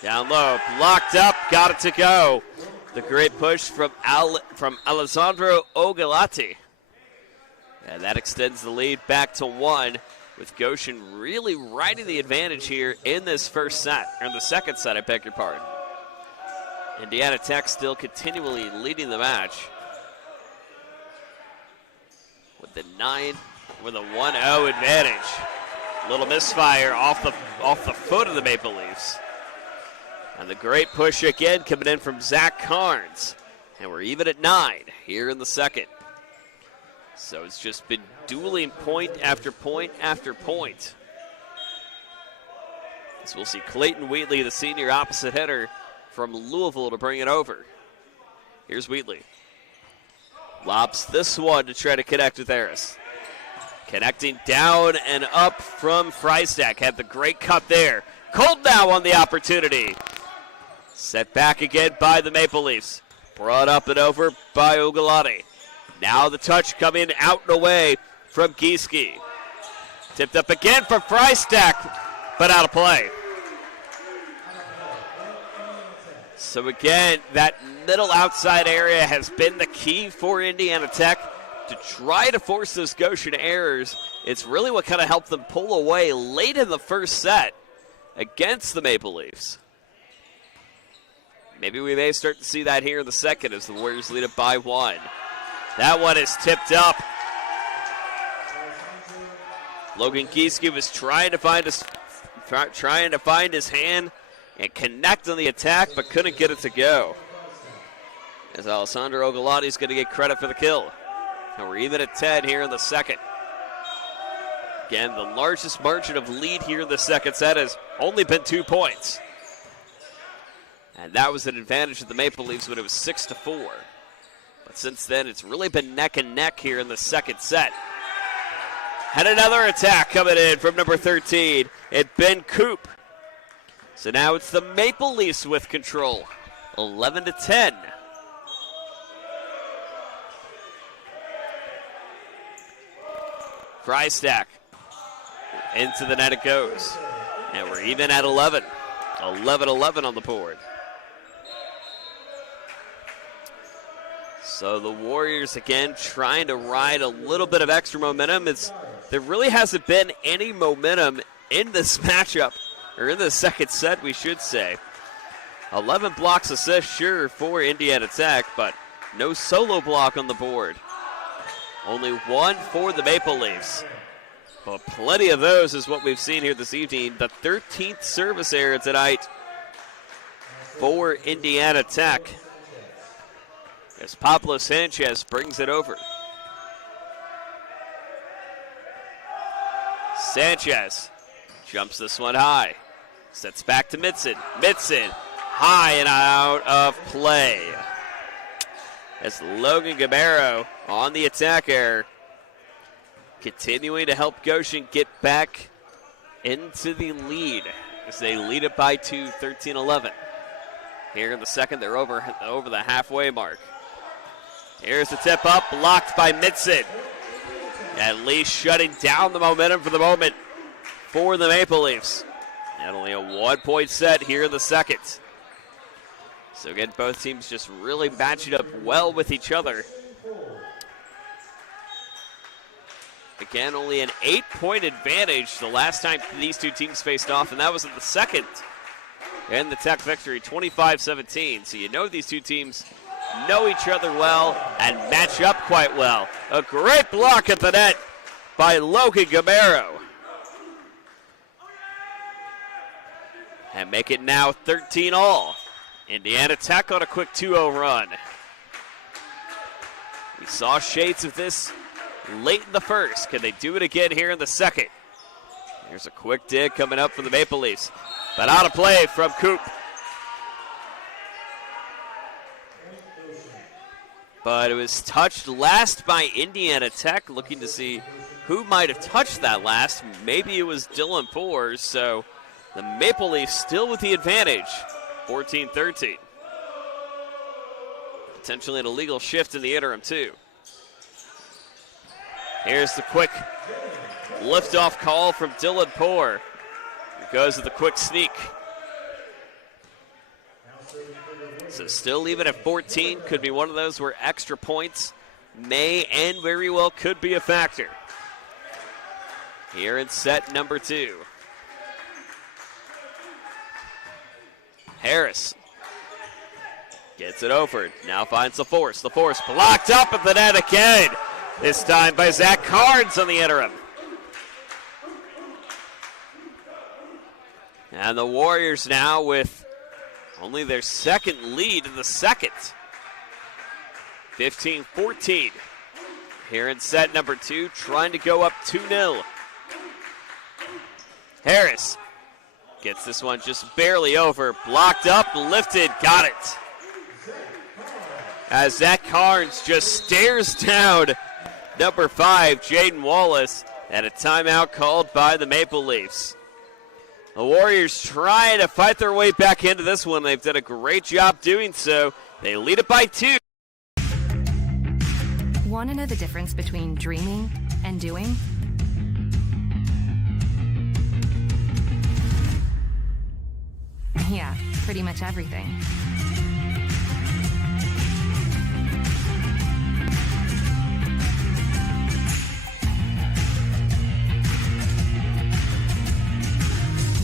Down low, blocked up, got it to go. The great push from Alessandro Ogilati. And that extends the lead back to 1, with Goshen really riding the advantage here in this first set, or in the second set, I beg your pardon. Indiana Tech still continually leading the match with the 1-0 advantage. Little misfire off the foot of the Maple Leafs. And the great push again coming in from Zach Carnes. And we're even at 9 here in the second. So it's just been dueling point after point after point. So we'll see Clayton Wheatley, the senior opposite hitter from Louisville, to bring it over. Here's Wheatley. Lobs this one to try to connect with Harris. Connecting down and up from Freistack. Had the great cut there. Cold now on the opportunity. Set back again by the Maple Leafs. Brought up and over by Ogilati. Now the touch coming out and away from Gieske. Tipped up again from Freistack, but out of play. So again, that middle outside area has been the key for Indiana Tech to try to force those Goshen errors. It's really what kind of helped them pull away late in the first set against the Maple Leafs. Maybe we may start to see that here in the second as the Warriors lead it by 1. That one is tipped up. Logan Gieske was trying to find his hand and connect on the attack, but couldn't get it to go. As Alessandro Ogilati is going to get credit for the kill. And we're even at 10 here in the second. Again, the largest margin of lead here in the second set has only been 2 points. And that was an advantage of the Maple Leafs when it was 6-4. But since then, it's really been neck and neck here in the second set. And another attack coming in from number 13, and Ben Coop. So now it's the Maple Leafs with control, 11-10. Freistack. Into the net it goes. And we're even at 11. 11-11 on the board. So the Warriors, again, trying to ride a little bit of extra momentum. There really hasn't been any momentum in this matchup, or in the second set, we should say. 11 blocks assists, sure, for Indiana Tech, but no solo block on the board. Only 1 for the Maple Leafs. But plenty of those is what we've seen here this evening. The 13th service error tonight for Indiana Tech. as Pablo Sanchez brings it over. Sanchez jumps this one high. Sets back to Mitson. Mitson high and out of play. As Logan Gamero on the attack error, continuing to help Goshen get back into the lead as they lead it by 2, 13-11. Here in the second, they're over the halfway mark. Here's the tip up, blocked by Mitson. At least shutting down the momentum for the moment for the Maple Leafs. And only a 1-point set here in the second. So again, both teams just really matching up well with each other. Again, only an 8-point advantage the last time these two teams faced off, and that was in the second. And the Tech victory, 25-17. So you know these two teams know each other well and match up quite well. A great block at the net by Logan Gamero. And make it now 13-all. Indiana Tech on a quick 2-0 run. We saw shades of this late in the first. Can they do it again here in the second? Here's a quick dig coming up for the Maple Leafs. But out of play from Coop. But it was touched last by Indiana Tech, looking to see who might have touched that last. Maybe it was Dylan Poors, so the Maple Leafs still with the advantage, 14-13. Potentially an illegal shift in the interim, too. Here's the quick liftoff call from Dylan Poor. Here goes with the quick sneak. So still even at 14, could be one of those where extra points may and very well could be a factor. Here in set number 2. Harris gets it over, now finds the force. The force blocked up at the net again. This time by Zach Carnes on the interim. And the Warriors now with only their second lead in the second. 15-14. Here in set number 2, trying to go up 2-0. Harris gets this one just barely over. Blocked up, lifted, got it. As Zach Carnes just stares down number 5, Jaden Wallace, and a timeout called by the Maple Leafs. The Warriors trying to fight their way back into this one. They've done a great job doing so. They lead it by 2. Want to know the difference between dreaming and doing? Yeah, pretty much everything.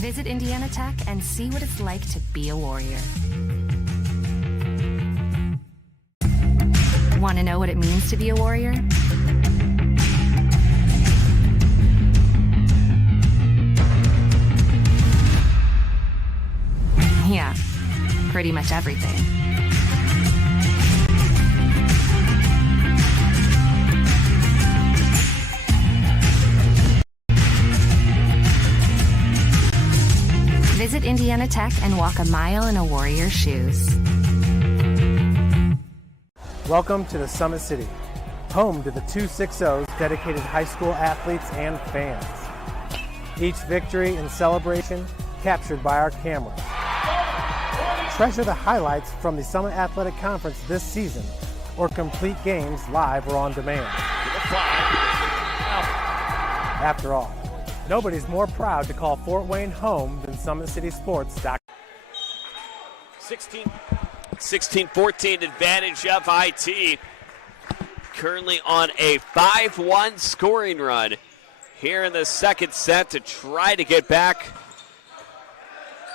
Visit Indiana Tech and see what it's like to be a Warrior. Want to know what it means to be a Warrior? Yeah, pretty much everything. Visit Indiana Tech and walk a mile in a Warrior's shoes. Welcome to the Summit City, home to the 260's dedicated high school athletes and fans. Each victory and celebration captured by our cameras. Treasure the highlights from the Summit Athletic Conference this season, or complete games live or on demand. After all, nobody's more proud to call Fort Wayne home than SummitCitySports.com. 16-14 advantage of IT. Currently on a 5-1 scoring run here in the second set to try to get back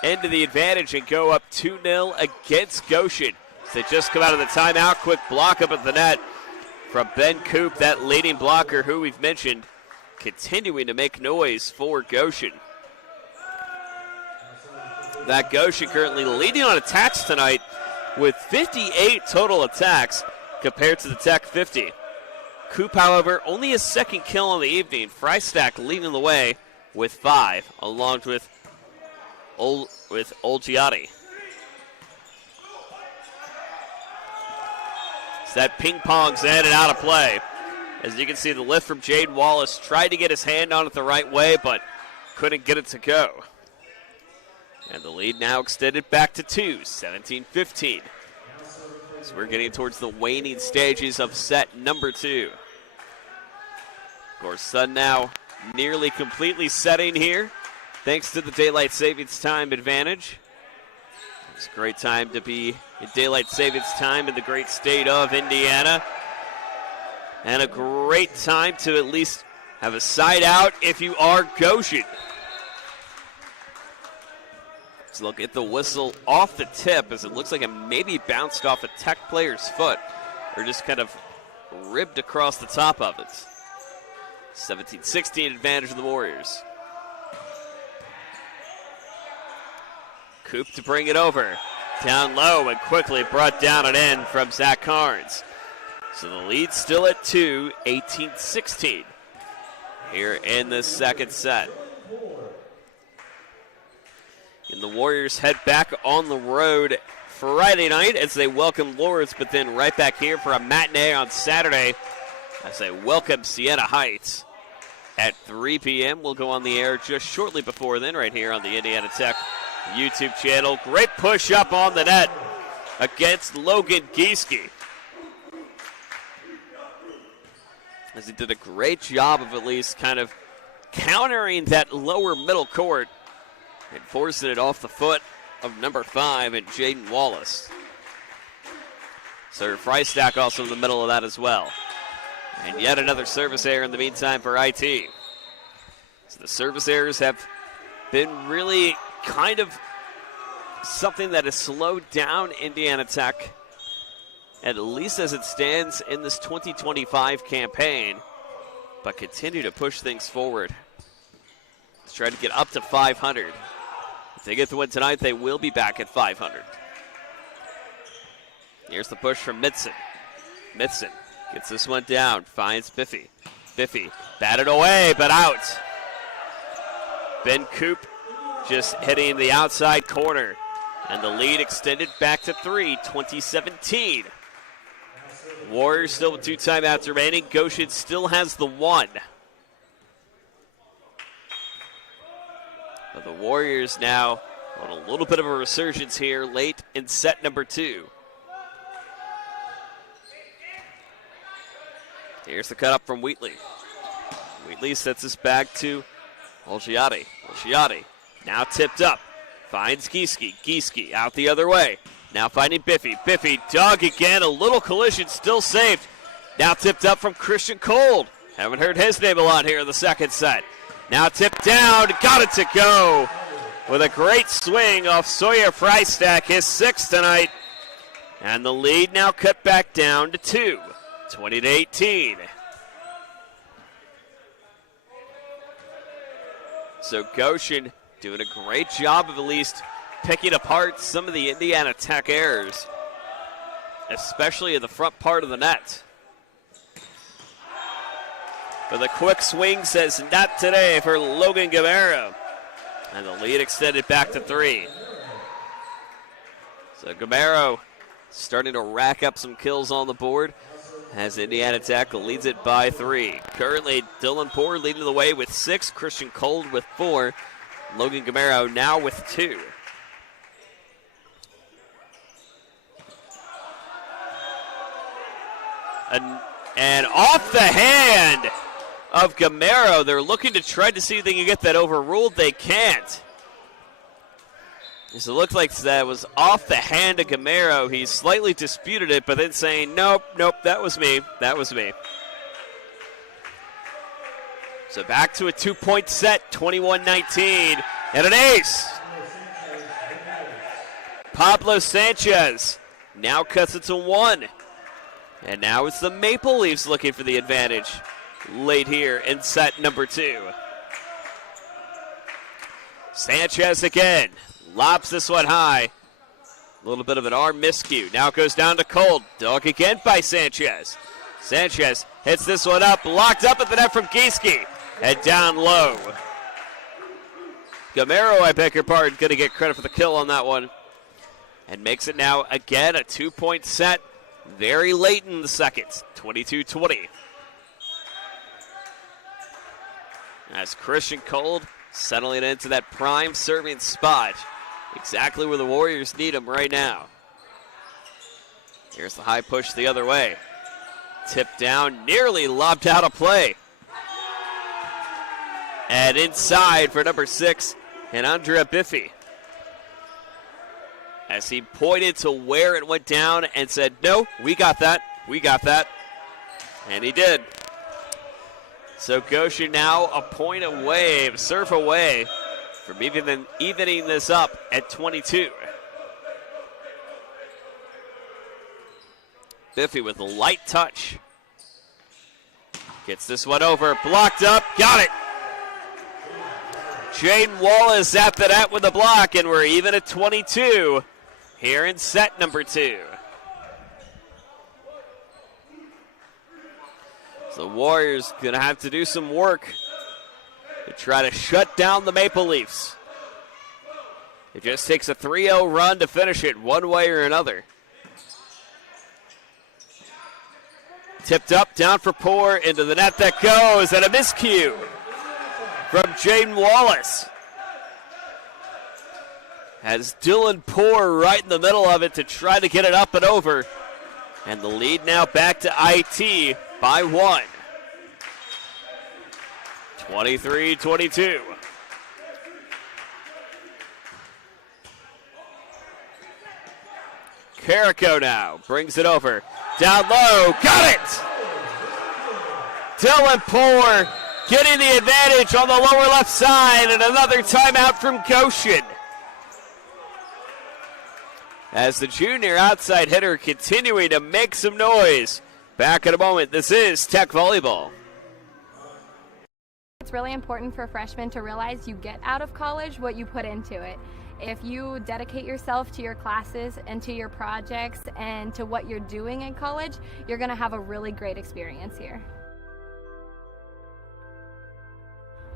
into the advantage and go up 2-0 against Goshen. So they just come out of the timeout. Quick block up at the net from Ben Coop, that leading blocker who we've mentioned, continuing to make noise for Goshen. That Goshen currently leading on attacks tonight with 58 total attacks. compared to the Tech 50. Coop, however, only his second kill on the evening. Freistack leading the way with 5, along with Olgiati. So that ping pong's in and out of play. As you can see, the lift from Jaden Wallace tried to get his hand on it the right way, but couldn't get it to go. And the lead now extended back to 2, 17-15. So we're getting towards the waning stages of set number 2. Of course, sun now nearly completely setting here, thanks to the daylight savings time advantage. It's a great time to be in daylight savings time in the great state of Indiana. And a great time to at least have a side out if you are Goshen. Let's look at the whistle off the tip, as it looks like it maybe bounced off a Tech player's foot or just kind of ribbed across the top of it. 17-16 advantage of the Warriors. Coop to bring it over. Down low and quickly brought down and in from Zach Carnes. So the lead still at 2, 18-16 here in the second set. And the Warriors head back on the road Friday night as they welcome Lourdes, but then right back here for a matinee on Saturday as they welcome Siena Heights at 3 p.m. We'll go on the air just shortly before then right here on the Indiana Tech YouTube channel. Great push up on the net against Logan Gieske, as he did a great job of at least kind of countering that lower middle court and forcing it off the foot of number 5 and Jaden Wallace. So Freistack also in the middle of that as well. And yet another service error in the meantime for IT. So the service errors have been really kind of something that has slowed down Indiana Tech, at least as it stands in this 2025 campaign, but continue to push things forward. Let's try to get up to 500. If they get the win tonight, they will be back at 500. Here's the push from Mitson. Mitson gets this one down, finds Biffy. Biffy batted away, but out. Ben Coop just hitting the outside corner, and the lead extended back to 3, 2017. Warriors still with 2 timeouts remaining. Goshen still has the 1. But the Warriors now on a little bit of a resurgence here late in set number 2. Here's the cut up from Wheatley. Wheatley sets us back to Olgiati. Olgiati now tipped up. Finds Gieske. Gieske out the other way. Now finding Biffy. Biffy dug again. A little collision still saved. Now tipped up from Christian Cold. Haven't heard his name a lot here in the second set. Now tipped down. Got it to go with a great swing off Sawyer Freistack, his 6th tonight. And the lead now cut back down to 2, 20-18. So Goshen doing a great job of at least picking apart some of the Indiana Tech errors, especially in the front part of the net. But the quick swing says not today for Logan Gamero. And the lead extended back to 3. So Gamero starting to rack up some kills on the board as Indiana Tech leads it by 3. Currently, Dylan Poore leading the way with 6, Christian Cold with 4, Logan Gamero now with 2. And off the hand of Gamero, they're looking to try to see if they can get that overruled. They can't. So it looks like that was off the hand of Gamero. He slightly disputed it, but then saying, nope, that was me. That was me. So back to a 2-point set, 21-19, and an ace. Pablo Sanchez now cuts it to 1. And now it's the Maple Leafs looking for the advantage late here in set number 2. Sanchez again. Lobs this one high. A little bit of an arm miscue. Now it goes down to Cold. Dug again by Sanchez. Sanchez hits this one up. Locked up at the net from Gieske. And down low. Gamero, I beg your pardon, going to get credit for the kill on that one. And makes it now again a 2-point set. Very late in the second. 22-20. As Christian Cold settling into that prime serving spot. Exactly where the Warriors need him right now. Here's the high push the other way. Tipped down, nearly lobbed out of play. And inside for number 6, and Andrea Biffy. As he pointed to where it went down and said, no, we got that, we got that. And he did. So Goshen now a point away, serve away from evening this up at 22. Biffy with a light touch. Gets this one over, blocked up, got it. Jaden Wallace at the net with the block, and we're even at 22 here in set number 2. So the Warriors going to have to do some work to try to shut down the Maple Leafs. It just takes a 3-0 run to finish it one way or another. Tipped up, down for Poor, into the net that goes, and a miscue from Jaden Wallace. Has Dylan Poor right in the middle of it to try to get it up and over. And the lead now back to IT by 1. 23-22. Carrico now brings it over. Down low, got it! Dylan Poor getting the advantage on the lower left side, and another timeout from Goshen. As the junior outside hitter continuing to make some noise. Back in a moment, this is Tech Volleyball. It's really important for freshmen to realize you get out of college what you put into it. If you dedicate yourself to your classes and to your projects and to what you're doing in college, you're going to have a really great experience here.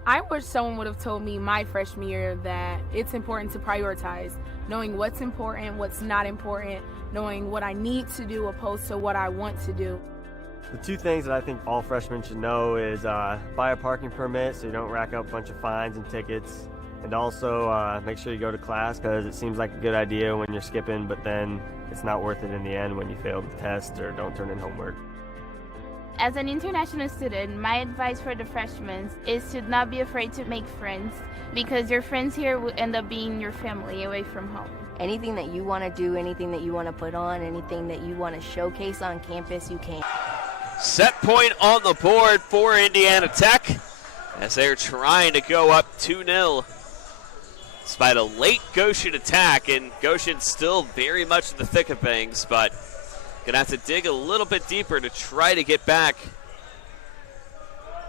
I wish someone would have told me my freshman year that it's important to prioritize, knowing what's important, what's not important, knowing what I need to do opposed to what I want to do. The 2 things that I think all freshmen should know is buy a parking permit so you don't rack up a bunch of fines and tickets, and also make sure you go to class, because it seems like a good idea when you're skipping, but then it's not worth it in the end when you fail the test or don't turn in homework. As an international student, my advice for the freshmen is to not be afraid to make friends, because your friends here will end up being your family away from home. Anything that you want to do, anything that you want to put on, anything that you want to showcase on campus, you can. Set point on the board for Indiana Tech as they're trying to go up 2-0. Despite a late Goshen attack, and Goshen still very much in the thick of things, but gonna have to dig a little bit deeper to try to get back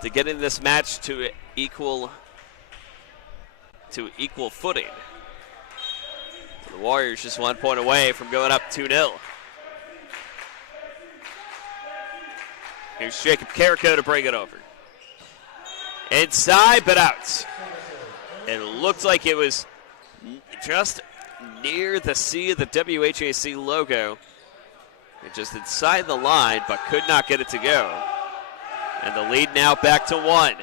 to getting this match to equal footing. The Warriors just 1 point away from going up 2-0. Here's Jacob Carrico to bring it over. Inside, but out. It looked like it was just near the C of the WHAC logo. And just inside the line, but could not get it to go. And the lead now back to 1.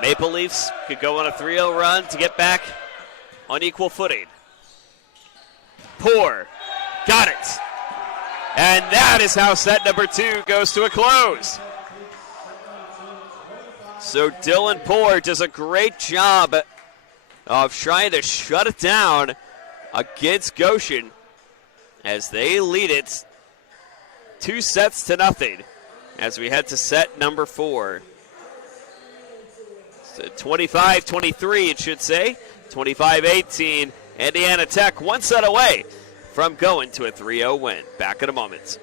Maple Leafs could go on a 3-0 run to get back on equal footing. Poor, got it. And that is how set number 2 goes to a close. So Dylan Poor does a great job of trying to shut it down against Goshen as they lead it 2-0 as we head to set number 4. So 25-23, it should say. 25-18, Indiana Tech 1 set away from going to a 3-0 win. Back in a moment.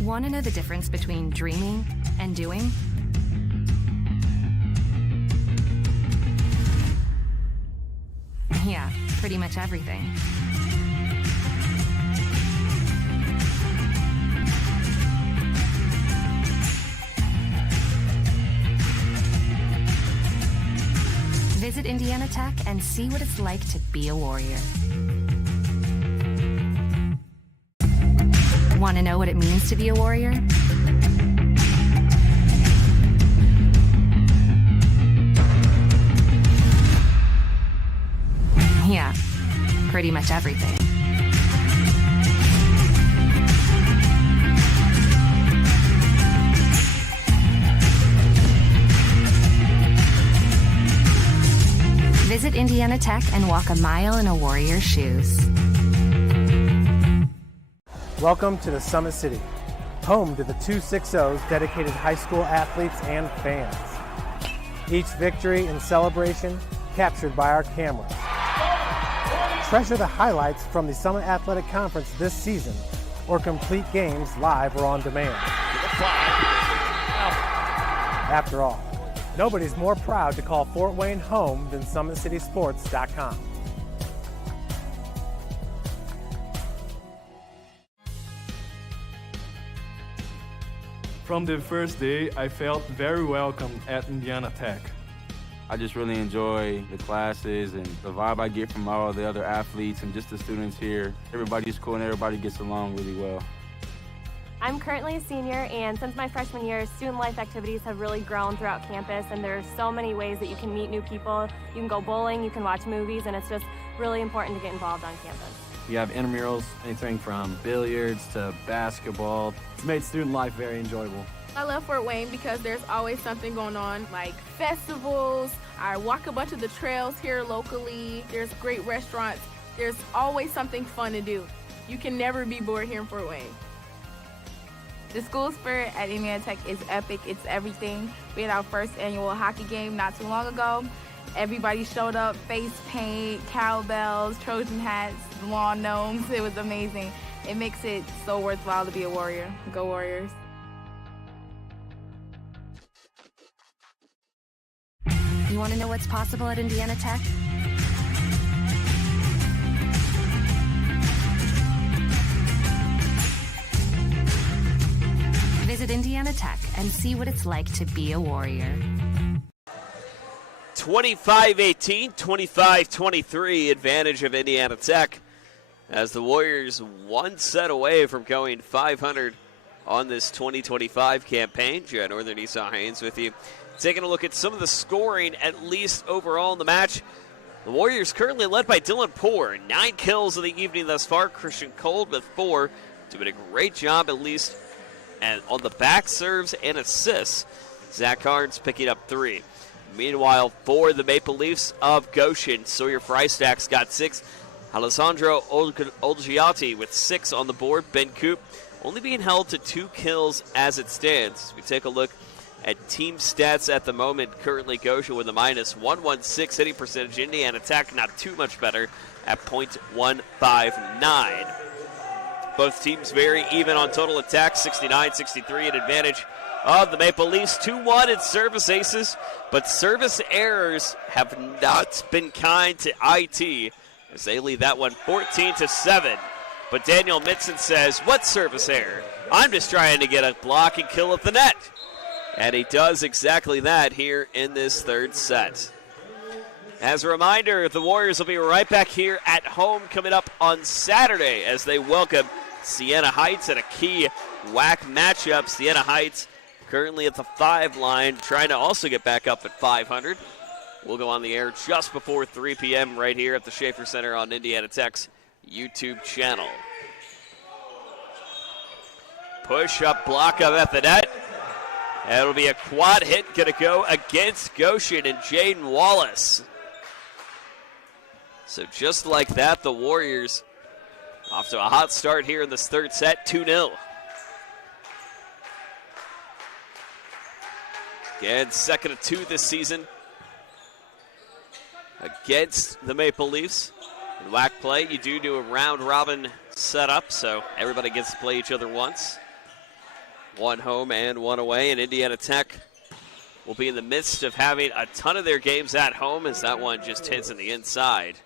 Want to know the difference between dreaming and doing? Yeah, pretty much everything. Visit Indiana Tech and see what it's like to be a Warrior. Want to know what it means to be a Warrior? Yeah, pretty much everything. Visit Indiana Tech and walk a mile in a Warrior's shoes. Welcome to the Summit City, home to the 260's dedicated high school athletes and fans. Each victory and celebration captured by our cameras. Treasure the highlights from the Summit Athletic Conference this season, or complete games live or on demand. After all, nobody's more proud to call Fort Wayne home than SummitCitySports.com. From the first day, I felt very welcome at Indiana Tech. I just really enjoy the classes and the vibe I get from all the other athletes and just the students here. Everybody's cool and everybody gets along really well. I'm currently a senior, and since my freshman year, student life activities have really grown throughout campus, and there are so many ways that you can meet new people. You can go bowling, you can watch movies, and it's just really important to get involved on campus. We have intramurals, anything from billiards to basketball. It's made student life very enjoyable. I love Fort Wayne because there's always something going on, like festivals. I walk a bunch of the trails here locally. There's great restaurants. There's always something fun to do. You can never be bored here in Fort Wayne. The school spirit at Indiana Tech is epic. It's everything. We had our first annual hockey game not too long ago. Everybody showed up, face paint, cowbells, Trojan hats, lawn gnomes. It was amazing. It makes it so worthwhile to be a Warrior. Go Warriors. You want to know what's possible at Indiana Tech? Visit Indiana Tech and see what it's like to be a Warrior. 25-18, 25-23 advantage of Indiana Tech as the Warriors one set away from going 500 on this 2025 campaign. Jet Northern Esau Haynes with you. Taking a look at some of the scoring, at least overall in the match. The Warriors currently led by Dylan Poore. 9 kills of the evening thus far. Christian Cold with 4. Doing a great job, at least, and on the back serves and assists. Zach Carnes picking up 3. Meanwhile, for the Maple Leafs of Goshen, Sawyer Freistack's got 6. Alessandro Olgiati with 6 on the board. Ben Coop only being held to 2 kills as it stands. We take a look at team stats at the moment. Currently, Goshen with a minus .116 hitting percentage. Indiana Tech not too much better at .159. Both teams very even on total attacks, 69-63 an advantage of the Maple Leafs. 2-1 in service aces, but service errors have not been kind to IT as they lead that one 14-7. But Daniel Mitson says, what service error? I'm just trying to get a block and kill at the net. And he does exactly that here in this third set. As a reminder, the Warriors will be right back here at home coming up on Saturday as they welcome Siena Heights at a key WAC matchup. Siena Heights currently at the 5 line, trying to also get back up at 500. We'll go on the air just before 3 p.m. right here at the Schaefer Center on Indiana Tech's YouTube channel. Push up, block up at the net. And it'll be a quad hit going to go against Goshen and Jaden Wallace. So just like that, the Warriors off to a hot start here in this third set, 2-0. Again, second of 2 this season against the Maple Leafs. In WAC play, you do a round-robin setup, so everybody gets to play each other once. 1 home and 1 away, and Indiana Tech will be in the midst of having a ton of their games at home as that one just hits in the inside.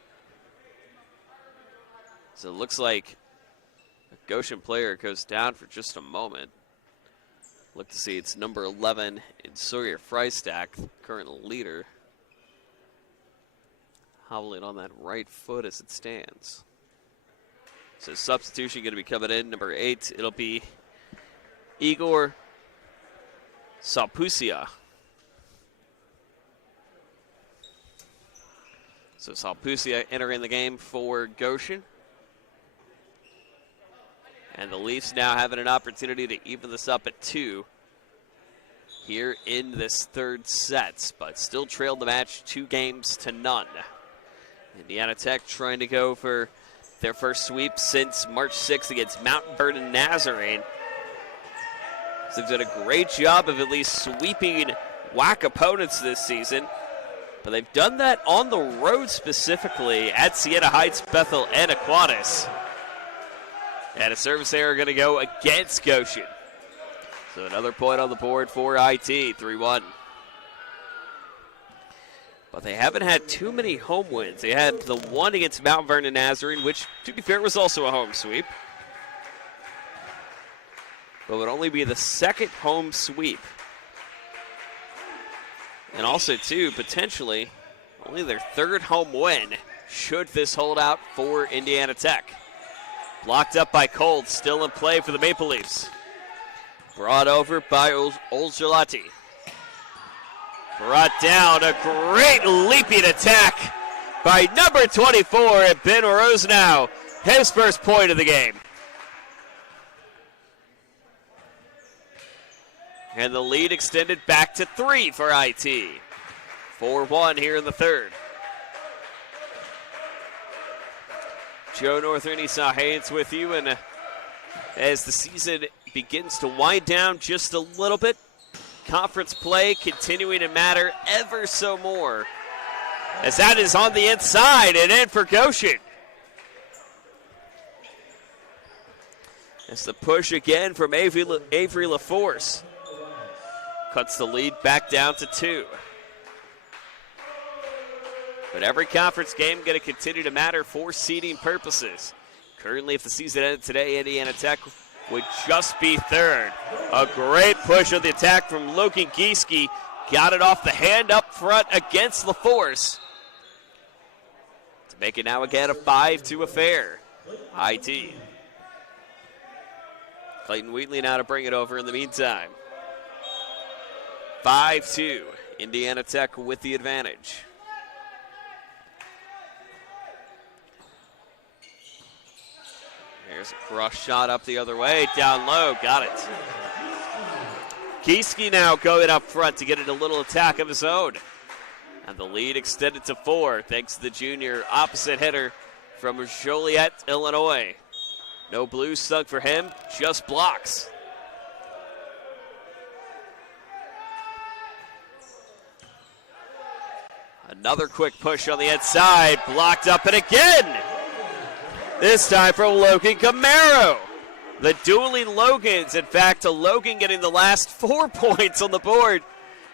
So it looks like a Goshen player goes down for just a moment. Look to see it's number 11 in Sawyer Freistack, current leader. Hobbling on that right foot as it stands. So substitution going to be coming in, number 8. It'll be Igor Salpusia. So Salpusia entering the game for Goshen. And the Leafs now having an opportunity to even this up at 2 here in this third set, but still trailed the match 2-0. Indiana Tech trying to go for their first sweep since March 6th against Mount Vernon Nazarene. So they've done a great job of at least sweeping WAC opponents this season, but they've done that on the road specifically at Siena Heights, Bethel, and Aquinas. And a service error going to go against Goshen. So another point on the board for IT, 3-1. But they haven't had too many home wins. They had the one against Mount Vernon Nazarene, which, to be fair, was also a home sweep. But would only be the second home sweep. And also, too, potentially, only their third home win should this hold out for Indiana Tech. Blocked up by Cold, still in play for the Maple Leafs. Brought over by Olgelati. Brought down, a great leaping attack by number 24 at Ben Rosenau. His first point of the game. And the lead extended back to 3 for IT. 4-1 here in the third. Joe Northern, Esau Haynes with you, and as the season begins to wind down just a little bit, conference play continuing to matter ever so more, as that is on the inside and in for Goshen. It's the push again from Avery LaForce. Cuts the lead back down to 2. But every conference game going to continue to matter for seeding purposes. Currently, if the season ended today, Indiana Tech would just be third. A great push of the attack from Logan Gieske. Got it off the hand up front against LaForce. To make it now again a 5-2 affair. IT. Clayton Wheatley now to bring it over in the meantime. 5-2. Indiana Tech with the advantage. There's a cross shot up the other way, down low, got it. Gieske now going up front to get in a little attack of his own. And the lead extended to 4 thanks to the junior opposite hitter from Joliet, Illinois. No blue stung for him, just blocks. Another quick push on the inside, blocked up and again! This time from Logan Camaro. The dueling Logans. In fact, a Logan getting the last 4 points on the board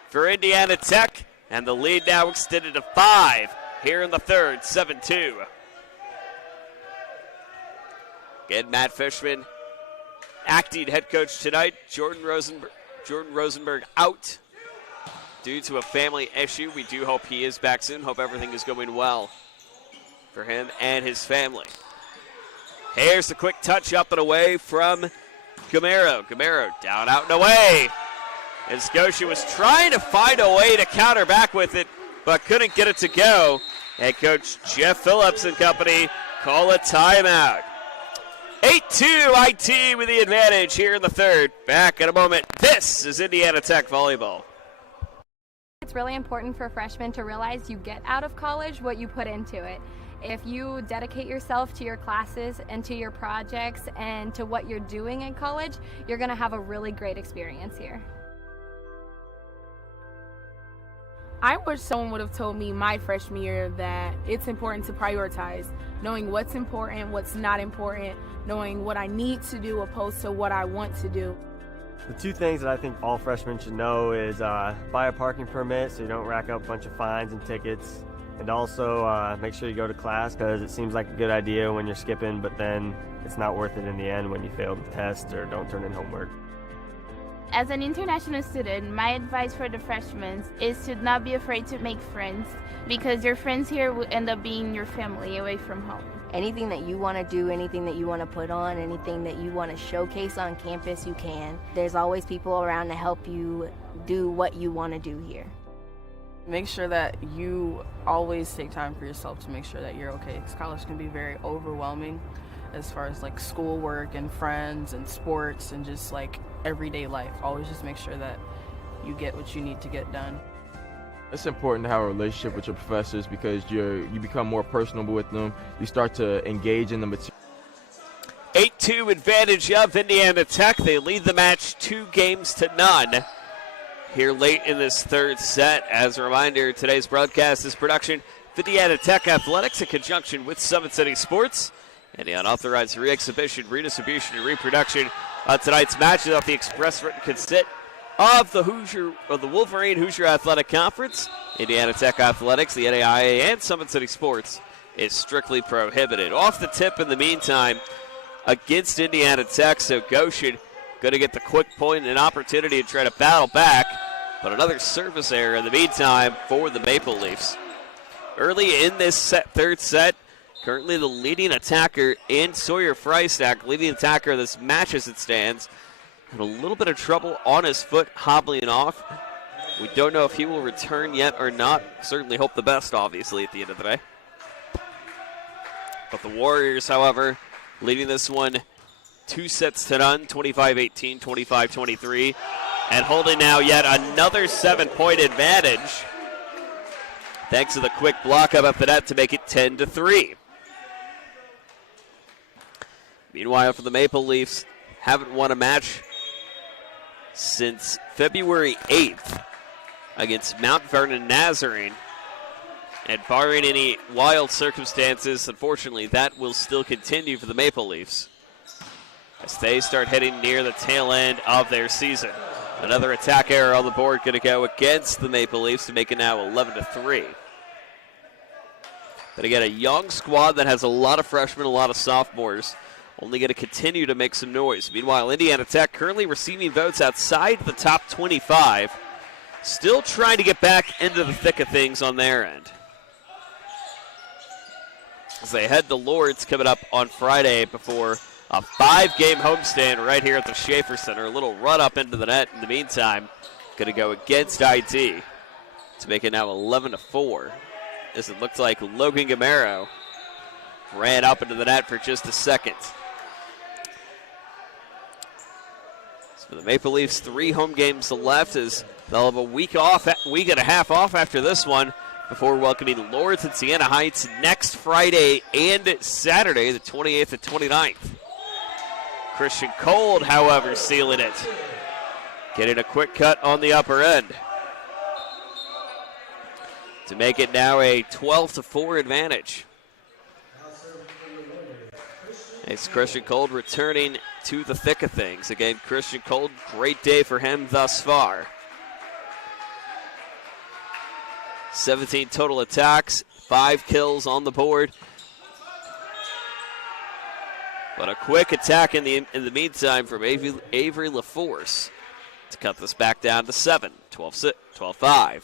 for Indiana Tech. And the lead now extended to 5 here in the third, 7-2. Again, Matt Fishman, acting head coach tonight. Jordan Rosenberg out due to a family issue. We do hope he is back soon. Hope everything is going well for him and his family. Here's the quick touch up and away from Gamero. Gamero down, out, and away. As Goshen was trying to find a way to counter back with it, but couldn't get it to go. Head coach Jeff Phillips and company call a timeout. 8-2 IT with the advantage here in the third. Back in a moment. This is Indiana Tech Volleyball. It's really important for freshmen to realize you get out of college what you put into it. If you dedicate yourself to your classes and to your projects and to what you're doing in college, you're going to have a really great experience here. I wish someone would have told me my freshman year that it's important to prioritize, knowing what's important, what's not important, knowing what I need to do opposed to what I want to do. The 2 things that I think all freshmen should know is buy a parking permit so you don't rack up a bunch of fines and tickets, And also make sure you go to class, because it seems like a good idea when you're skipping, but then it's not worth it in the end when you fail the test or don't turn in homework. As an international student, my advice for the freshmen is to not be afraid to make friends, because your friends here will end up being your family away from home. Anything that you want to do, anything that you want to put on, anything that you want to showcase on campus, you can. There's always people around to help you do what you want to do here. Make sure that you always take time for yourself to make sure that you're okay, because college can be very overwhelming as far as like schoolwork and friends and sports and just like everyday life. Always just make sure that you get what you need to get done. It's important to have a relationship with your professors, because you become more personable with them. You start to engage in the material. 8-2 advantage of Indiana Tech. They lead the match 2-0 here late in this third set. As a reminder, today's broadcast is production of Indiana Tech Athletics in conjunction with Summit City Sports. Any unauthorized re-exhibition, redistribution, and reproduction of tonight's match without the express written consent of the Wolverine Hoosier Athletic Conference, Indiana Tech Athletics, the NAIA, and Summit City Sports is strictly prohibited. Off the tip in the meantime against Indiana Tech, so Goshen going to get the quick point and an opportunity to try to battle back, but another service error in the meantime for the Maple Leafs. Early in this third set, currently the leading attacker in Sawyer Freistack, leading attacker of this match as it stands, had a little bit of trouble on his foot, hobbling off. We don't know if he will return yet or not. Certainly hope the best, obviously, at the end of the day. But the Warriors, however, leading this one 2-0, 25-18, 25-23, and holding now yet another 7-point advantage, thanks to the quick block up at the net to make it 10-3. Meanwhile, for the Maple Leafs, haven't won a match since February 8th against Mount Vernon Nazarene. And barring any wild circumstances, unfortunately, that will still continue for the Maple Leafs as they start heading near the tail end of their season. Another attack error on the board going to go against the Maple Leafs to make it now 11-3. But again, a young squad that has a lot of freshmen, a lot of sophomores, only going to continue to make some noise. Meanwhile, Indiana Tech currently receiving votes outside the top 25, still trying to get back into the thick of things on their end. As they head to Lourdes coming up on Friday before a 5-game homestand right here at the Schaefer Center. A little run up into the net in the meantime. Going to go against IT to make it now 11-4. As it looks like Logan Gamero ran up into the net for just a second. So the Maple Leafs, 3 home games left as they'll have a week and a half off after this one before welcoming Lourdes and Siena Heights next Friday and Saturday, the 28th and 29th. Christian Cold, however, sealing it. Getting a quick cut on the upper end to make it now a 12-4 advantage. It's Christian Cold returning to the thick of things. Again, Christian Cold, great day for him thus far. 17 total attacks, 5 kills on the board. But a quick attack in the meantime from Avery LaForce to cut this back down to 7, 12-5.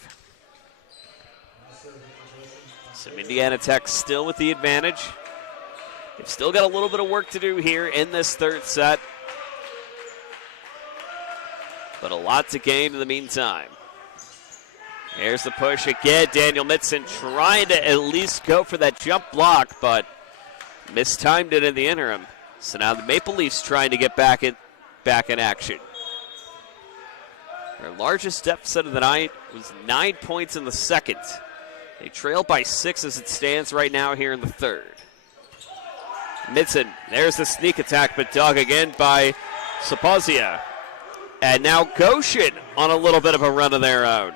So Indiana Tech still with the advantage. They've still got a little bit of work to do here in this third set, but a lot to gain in the meantime. Here's the push again. Daniel Mitson trying to at least go for that jump block, but mistimed it in the interim. So now the Maple Leafs trying to get back in action. Their largest deficit of the night was 9 points in the second. They trail by 6 as it stands right now here in the third. Mitson, there's the sneak attack, but dug again by Sapozia. And now Goshen on a little bit of a run of their own,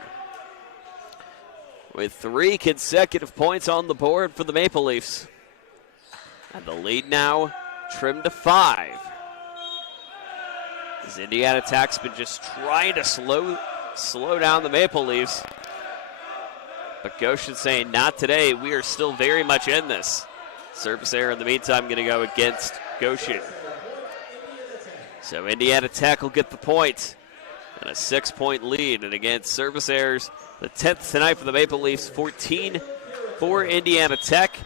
with 3 consecutive points on the board for the Maple Leafs. And the lead now trimmed to 5. As Indiana Tech's been just trying to slow down the Maple Leafs. But Goshen saying, not today. We are still very much in this. Service error in the meantime going to go against Goshen. So Indiana Tech will get the point. And a 6-point lead. And again, service errors, the 10th tonight for the Maple Leafs, 14 for Indiana Tech.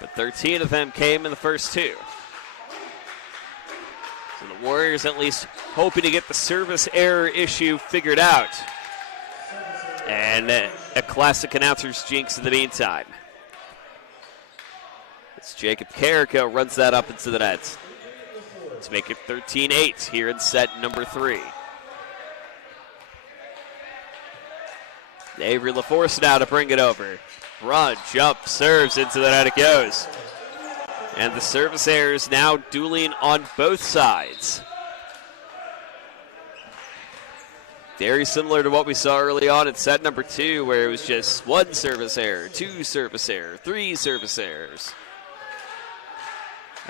But 13 of them came in the first two. So the Warriors at least hoping to get the service error issue figured out. And a classic announcer's jinx in the meantime. It's Jacob Carrico runs that up into the net to make it 13-8 here in set number 3. Avery LaForce now to bring it over. Run, jump, serves into the net it goes. And the service errors now dueling on both sides. Very similar to what we saw early on in set number 2, where it was just 1 service error, 2 service error, 3 service errors.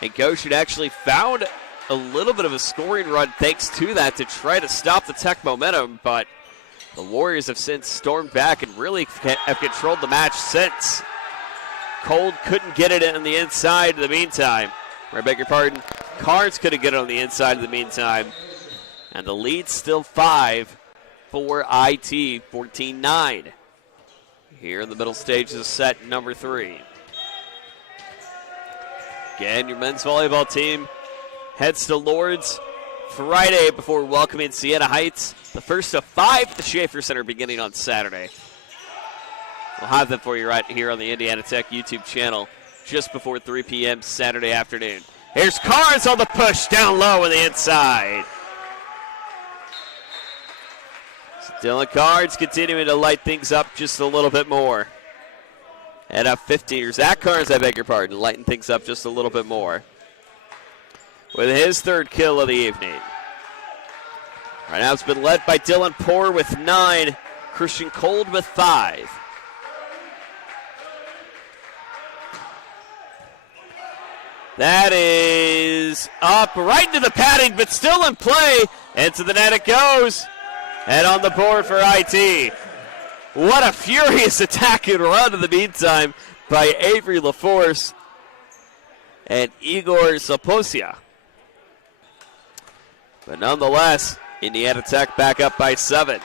And Goshen actually found a little bit of a scoring run thanks to that to try to stop the Tech momentum, but the Warriors have since stormed back and really have controlled the match since. Cold couldn't get it on the inside in the meantime. I beg your pardon. Carnes couldn't get it on the inside in the meantime. And the lead's still 5 for IT, 14-9. Here in the middle stages of set number 3. Again, your men's volleyball team heads to Lourdes Friday before welcoming Siena Heights. The first of 5 at the Schaefer Center beginning on Saturday. We'll have them for you right here on the Indiana Tech YouTube channel just before 3 p.m. Saturday afternoon. Here's Carnes on the push down low on the inside. So Dylan Carnes continuing to light things up just a little bit more. And up 15, or Zach Carnes, I beg your pardon, lighting things up just a little bit more with his 3rd kill of the evening. Right now it's been led by Dylan Poor with 9, Christian Cold with 5. That is up right into the padding, but still in play. Into the net it goes. And on the board for IT. What a furious attack and run in the meantime by Avery LaForce and Igor Zaposia. But nonetheless, Indiana Tech back up by 7.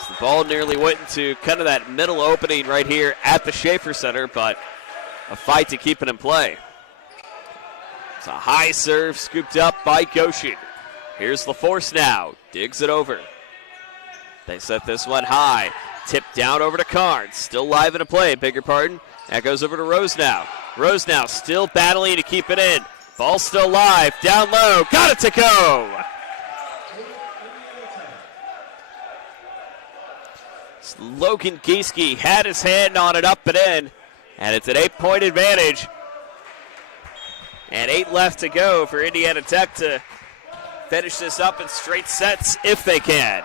So the ball nearly went into kind of that middle opening right here at the Schaefer Center, but a fight to keep it in play. It's a high serve scooped up by Goshen. Here's LaForce now, digs it over. They set this one high. Tipped down over to Carnes. Still live in a play, beg your pardon. That goes over to Rose now. Rose now still battling to keep it in. Ball still live. Down low. Got it to go. Logan Gieske had his hand on it up and in. And it's an 8-point advantage. And 8 left to go for Indiana Tech to finish this up in straight sets if they can.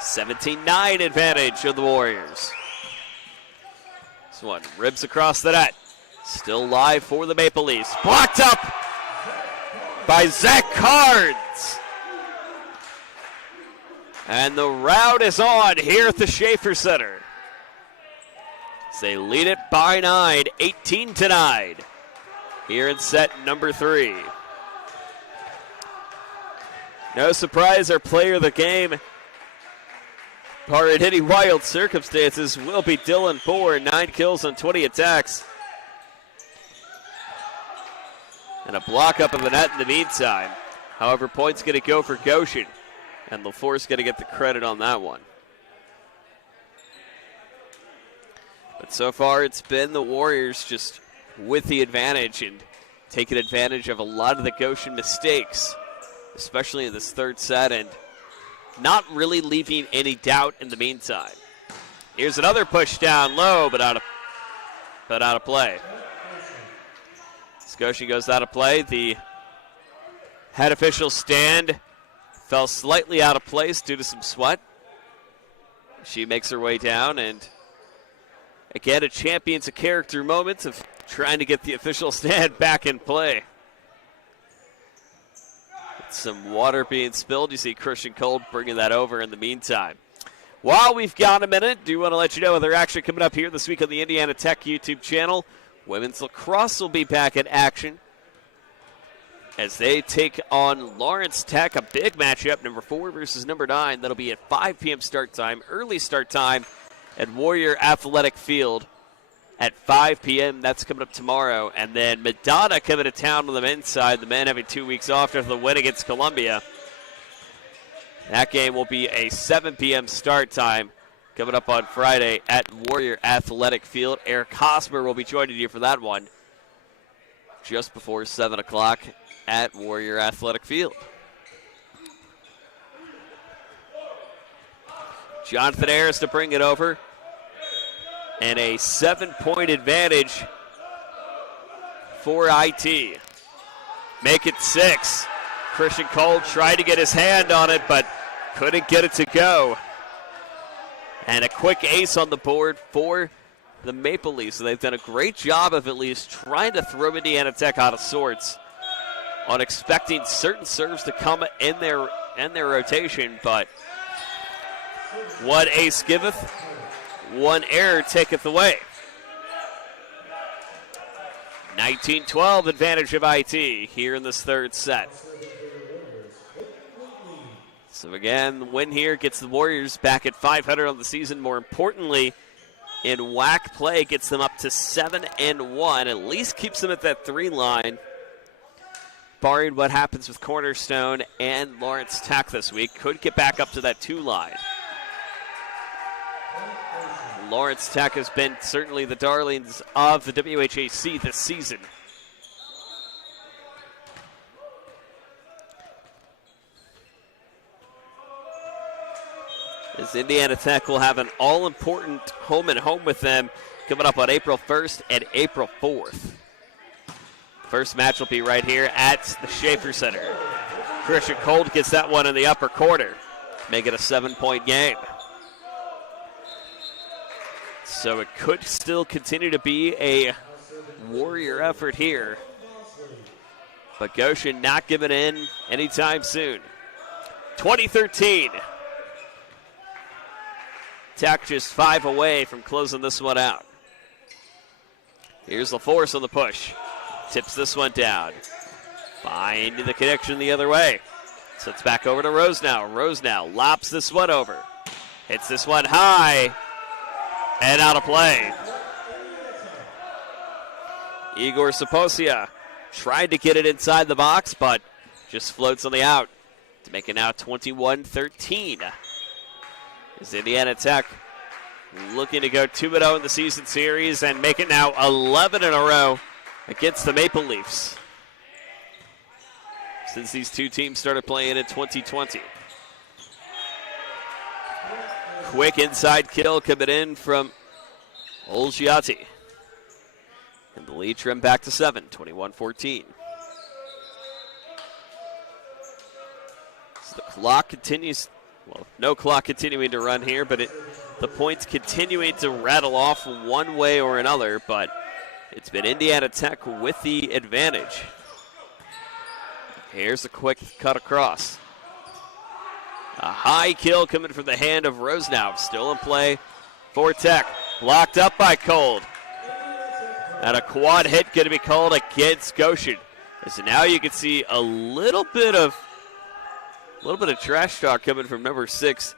17-9 advantage of the Warriors. This one ribs across the net. Still live for the Maple Leafs. Blocked up by Zach Carnes. And the rout is on here at the Schaefer Center. As they lead it by 9, 18-9. Here in set number 3. No surprise, our player of the game, or in any wild circumstances, will be Dylan Poor. 9 kills on 20 attacks. And a block up of the net in the meantime. However, points going to go for Goshen. And LaForce going to get the credit on that one. But so far, it's been the Warriors just with the advantage and taking advantage of a lot of the Goshen mistakes, especially in this 3rd set, and not really leaving any doubt in the meantime. Here's another push down low, but out of play. Goshen goes out of play. The head official stand fell slightly out of place due to some sweat. She makes her way down, and again, a champion's a character moment of trying to get the official stand back in play. Some water being spilled. You see Christian Cold bringing that over in the meantime. While we've got a minute, do want to let you know they're actually coming up here this week on the Indiana Tech YouTube channel. Women's lacrosse will be back in action as they take on Lawrence Tech, a big matchup, number 4 versus number 9. That'll be at 5 p.m. start time, early start time at Warrior Athletic Field at 5 p.m. That's coming up tomorrow. And then Madonna coming to town on the men's side, the men having 2 weeks off after the win against Columbia. That game will be a 7 p.m. start time coming up on Friday at Warrior Athletic Field. Eric Hosmer will be joining you for that one just before 7 o'clock at Warrior Athletic Field. Jonathan Ayers to bring it over. And a 7-point advantage for IT. Make it 6. Christian Cole tried to get his hand on it, but couldn't get it to go. And a quick ace on the board for the Maple Leafs. So they've done a great job of at least trying to throw Indiana Tech out of sorts on expecting certain serves to come in their rotation, but one ace giveth, one error taketh away. 19-12 advantage of IT here in this third set. So again, the win here gets the Warriors back at 500 on the season. More importantly, in WAC play, gets them up to 7-1. At least keeps them at that 3 line. Barring what happens with Cornerstone and Lawrence Tech this week, could get back up to that 2 line. Lawrence Tech has been certainly the darlings of the WHAC this season. As Indiana Tech will have an all-important home-and-home with them coming up on April 1st and April 4th. First match will be right here at the Schaefer Center. Christian Cold gets that one in the upper corner, make it a 7-point game. So it could still continue to be a Warrior effort here, but Goshen not giving in anytime soon. 2013. Tech just 5 away from closing this one out. Here's LaForce on the push. Tips this one down. Finding the connection the other way. So it's back over to Rosenau. Rosenau lops this one over. Hits this one high. And out of play. Igor Saposia tried to get it inside the box, but just floats on the out to make it now 21-13. As Indiana Tech looking to go 2-0 in the season series and make it now 11 in a row against the Maple Leafs since these two teams started playing in 2020. Quick inside kill coming in from Olgiati. And the lead trimmed back to 7, 21-14. So the clock continues. Well, no clock continuing to run here, but the points continuing to rattle off one way or another, but it's been Indiana Tech with the advantage. Here's a quick cut across. A high kill coming from the hand of Rosenau, still in play for Tech. Blocked up by Cold. And a quad hit going to be called against Goshen. So now you can see a little bit of trash talk coming from number 6,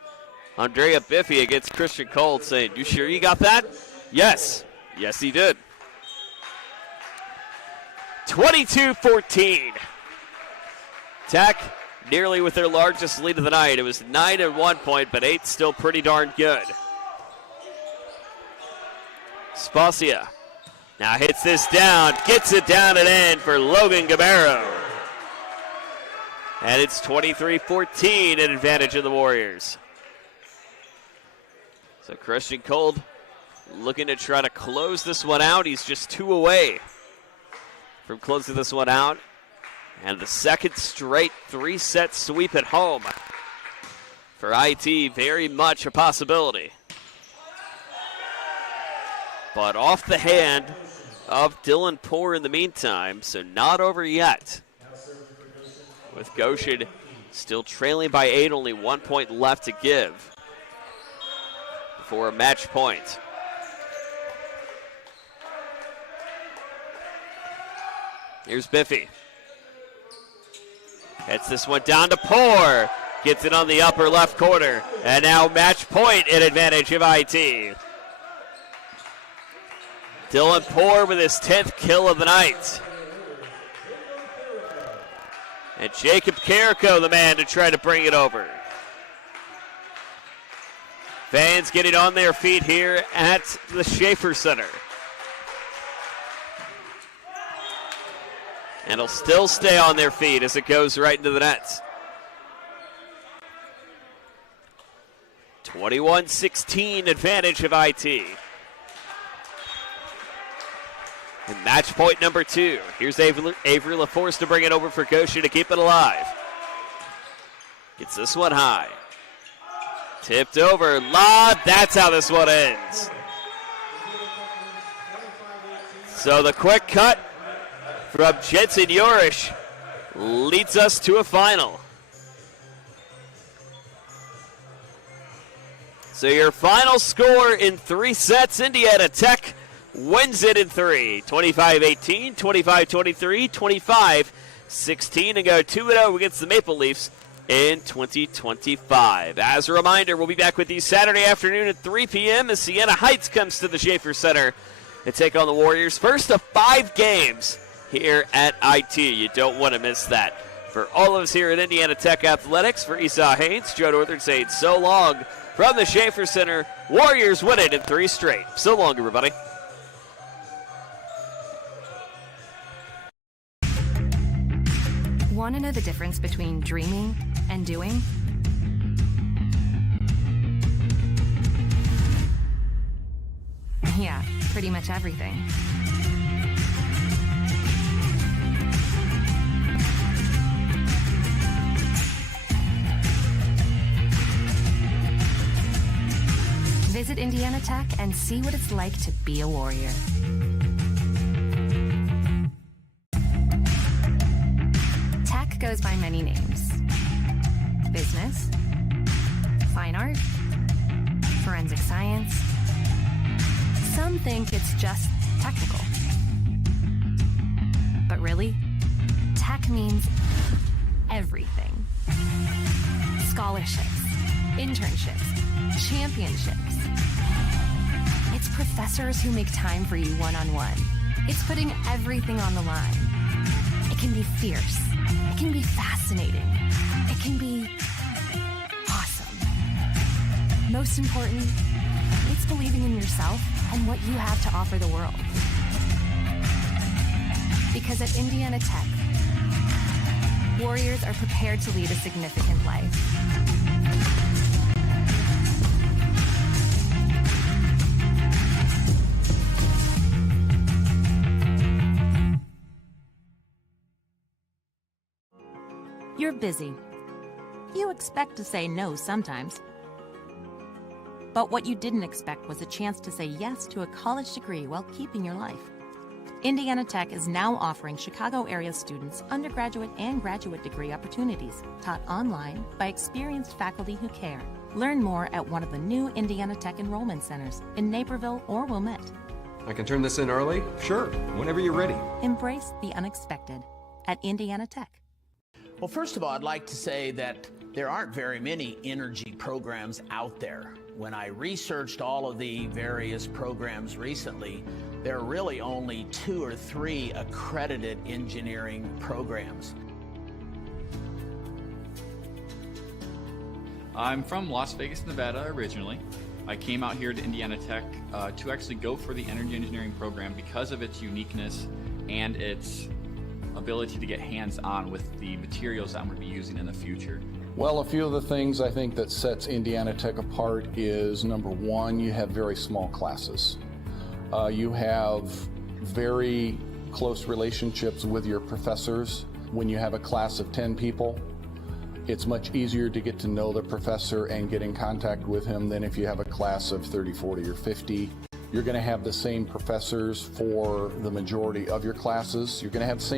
Andrea Biffy, against Christian Cold, saying, "You sure you got that?" Yes. Yes, he did. 22-14. Tech nearly with their largest lead of the night. It was 9 at one point, but 8 still pretty darn good. Spasia now hits this down, gets it down and in for Logan Gamero. And it's 23-14, an advantage of the Warriors. So Christian Cold looking to try to close this one out. He's just 2 away from closing this one out. And the second straight 3-set sweep at home for IT, very much a possibility. But off the hand of Dylan Poore in the meantime, so not over yet. With Goshen still trailing by 8, only 1 point left to give. for a match point. Here's Biffy. Hits this one down to Poor. Gets it on the upper left corner. And now match point in advantage of IT. Dylan Poor with his 10th kill of the night. And Jacob Carrico, the man to try to bring it over. Fans getting on their feet here at the Schaefer Center. And he'll still stay on their feet as it goes right into the net. 21-16 advantage of IT. And match point number 2. Here's Avery LaForce to bring it over for Goshen to keep it alive. Gets this one high. Tipped over. Lob. That's how this one ends. So the quick cut from Jensen Yorish leads us to a final. So your final score in 3 sets, Indiana Tech wins it in 3. 25-18, 25-23, 25-16, and go 2-0 against the Maple Leafs in 2025. As a reminder, we'll be back with you Saturday afternoon at 3 p.m. as Siena Heights comes to the Schaefer Center and take on the Warriors. First of 5 games here at IT. You don't want to miss that. For all of us here at Indiana Tech Athletics, for Esau Haynes, Joe Northern saying so long from the Schaefer Center. Warriors win it in 3 straight. So long, everybody. Want to know the difference between dreaming and doing? Yeah, pretty much everything. Visit Indiana Tech and see what it's like to be a Warrior. Tech goes by many names. Business, fine art, forensic science. Some think it's just technical. But really, tech means everything. Scholarships, internships, championships. It's professors who make time for you one-on-one. It's putting everything on the line. It can be fierce. It can be fascinating. It can be awesome. Most important, it's believing in yourself and what you have to offer the world. Because at Indiana Tech, Warriors are prepared to lead a significant life. You're busy. You expect to say no sometimes. But what you didn't expect was a chance to say yes to a college degree while keeping your life. Indiana Tech is now offering Chicago area students undergraduate and graduate degree opportunities taught online by experienced faculty who care. Learn more at one of the new Indiana Tech enrollment centers in Naperville or Wilmette. I can turn this in early? Sure, whenever you're ready. Embrace the unexpected at Indiana Tech. Well, first of all, I'd like to say that there aren't very many energy programs out there. When I researched all of the various programs recently, there are really only 2 or 3 accredited engineering programs. I'm from Las Vegas, Nevada originally. I came out here to Indiana Tech to actually go for the energy engineering program because of its uniqueness and its ability to get hands-on with the materials that I'm going to be using in the future. Well, a few of the things I think that sets Indiana Tech apart is, number one, you have very small classes. You have very close relationships with your professors. When you have a class of 10 people, it's much easier to get to know the professor and get in contact with him than if you have a class of 30, 40, or 50. You're going to have the same professors for the majority of your classes. You're going to have the same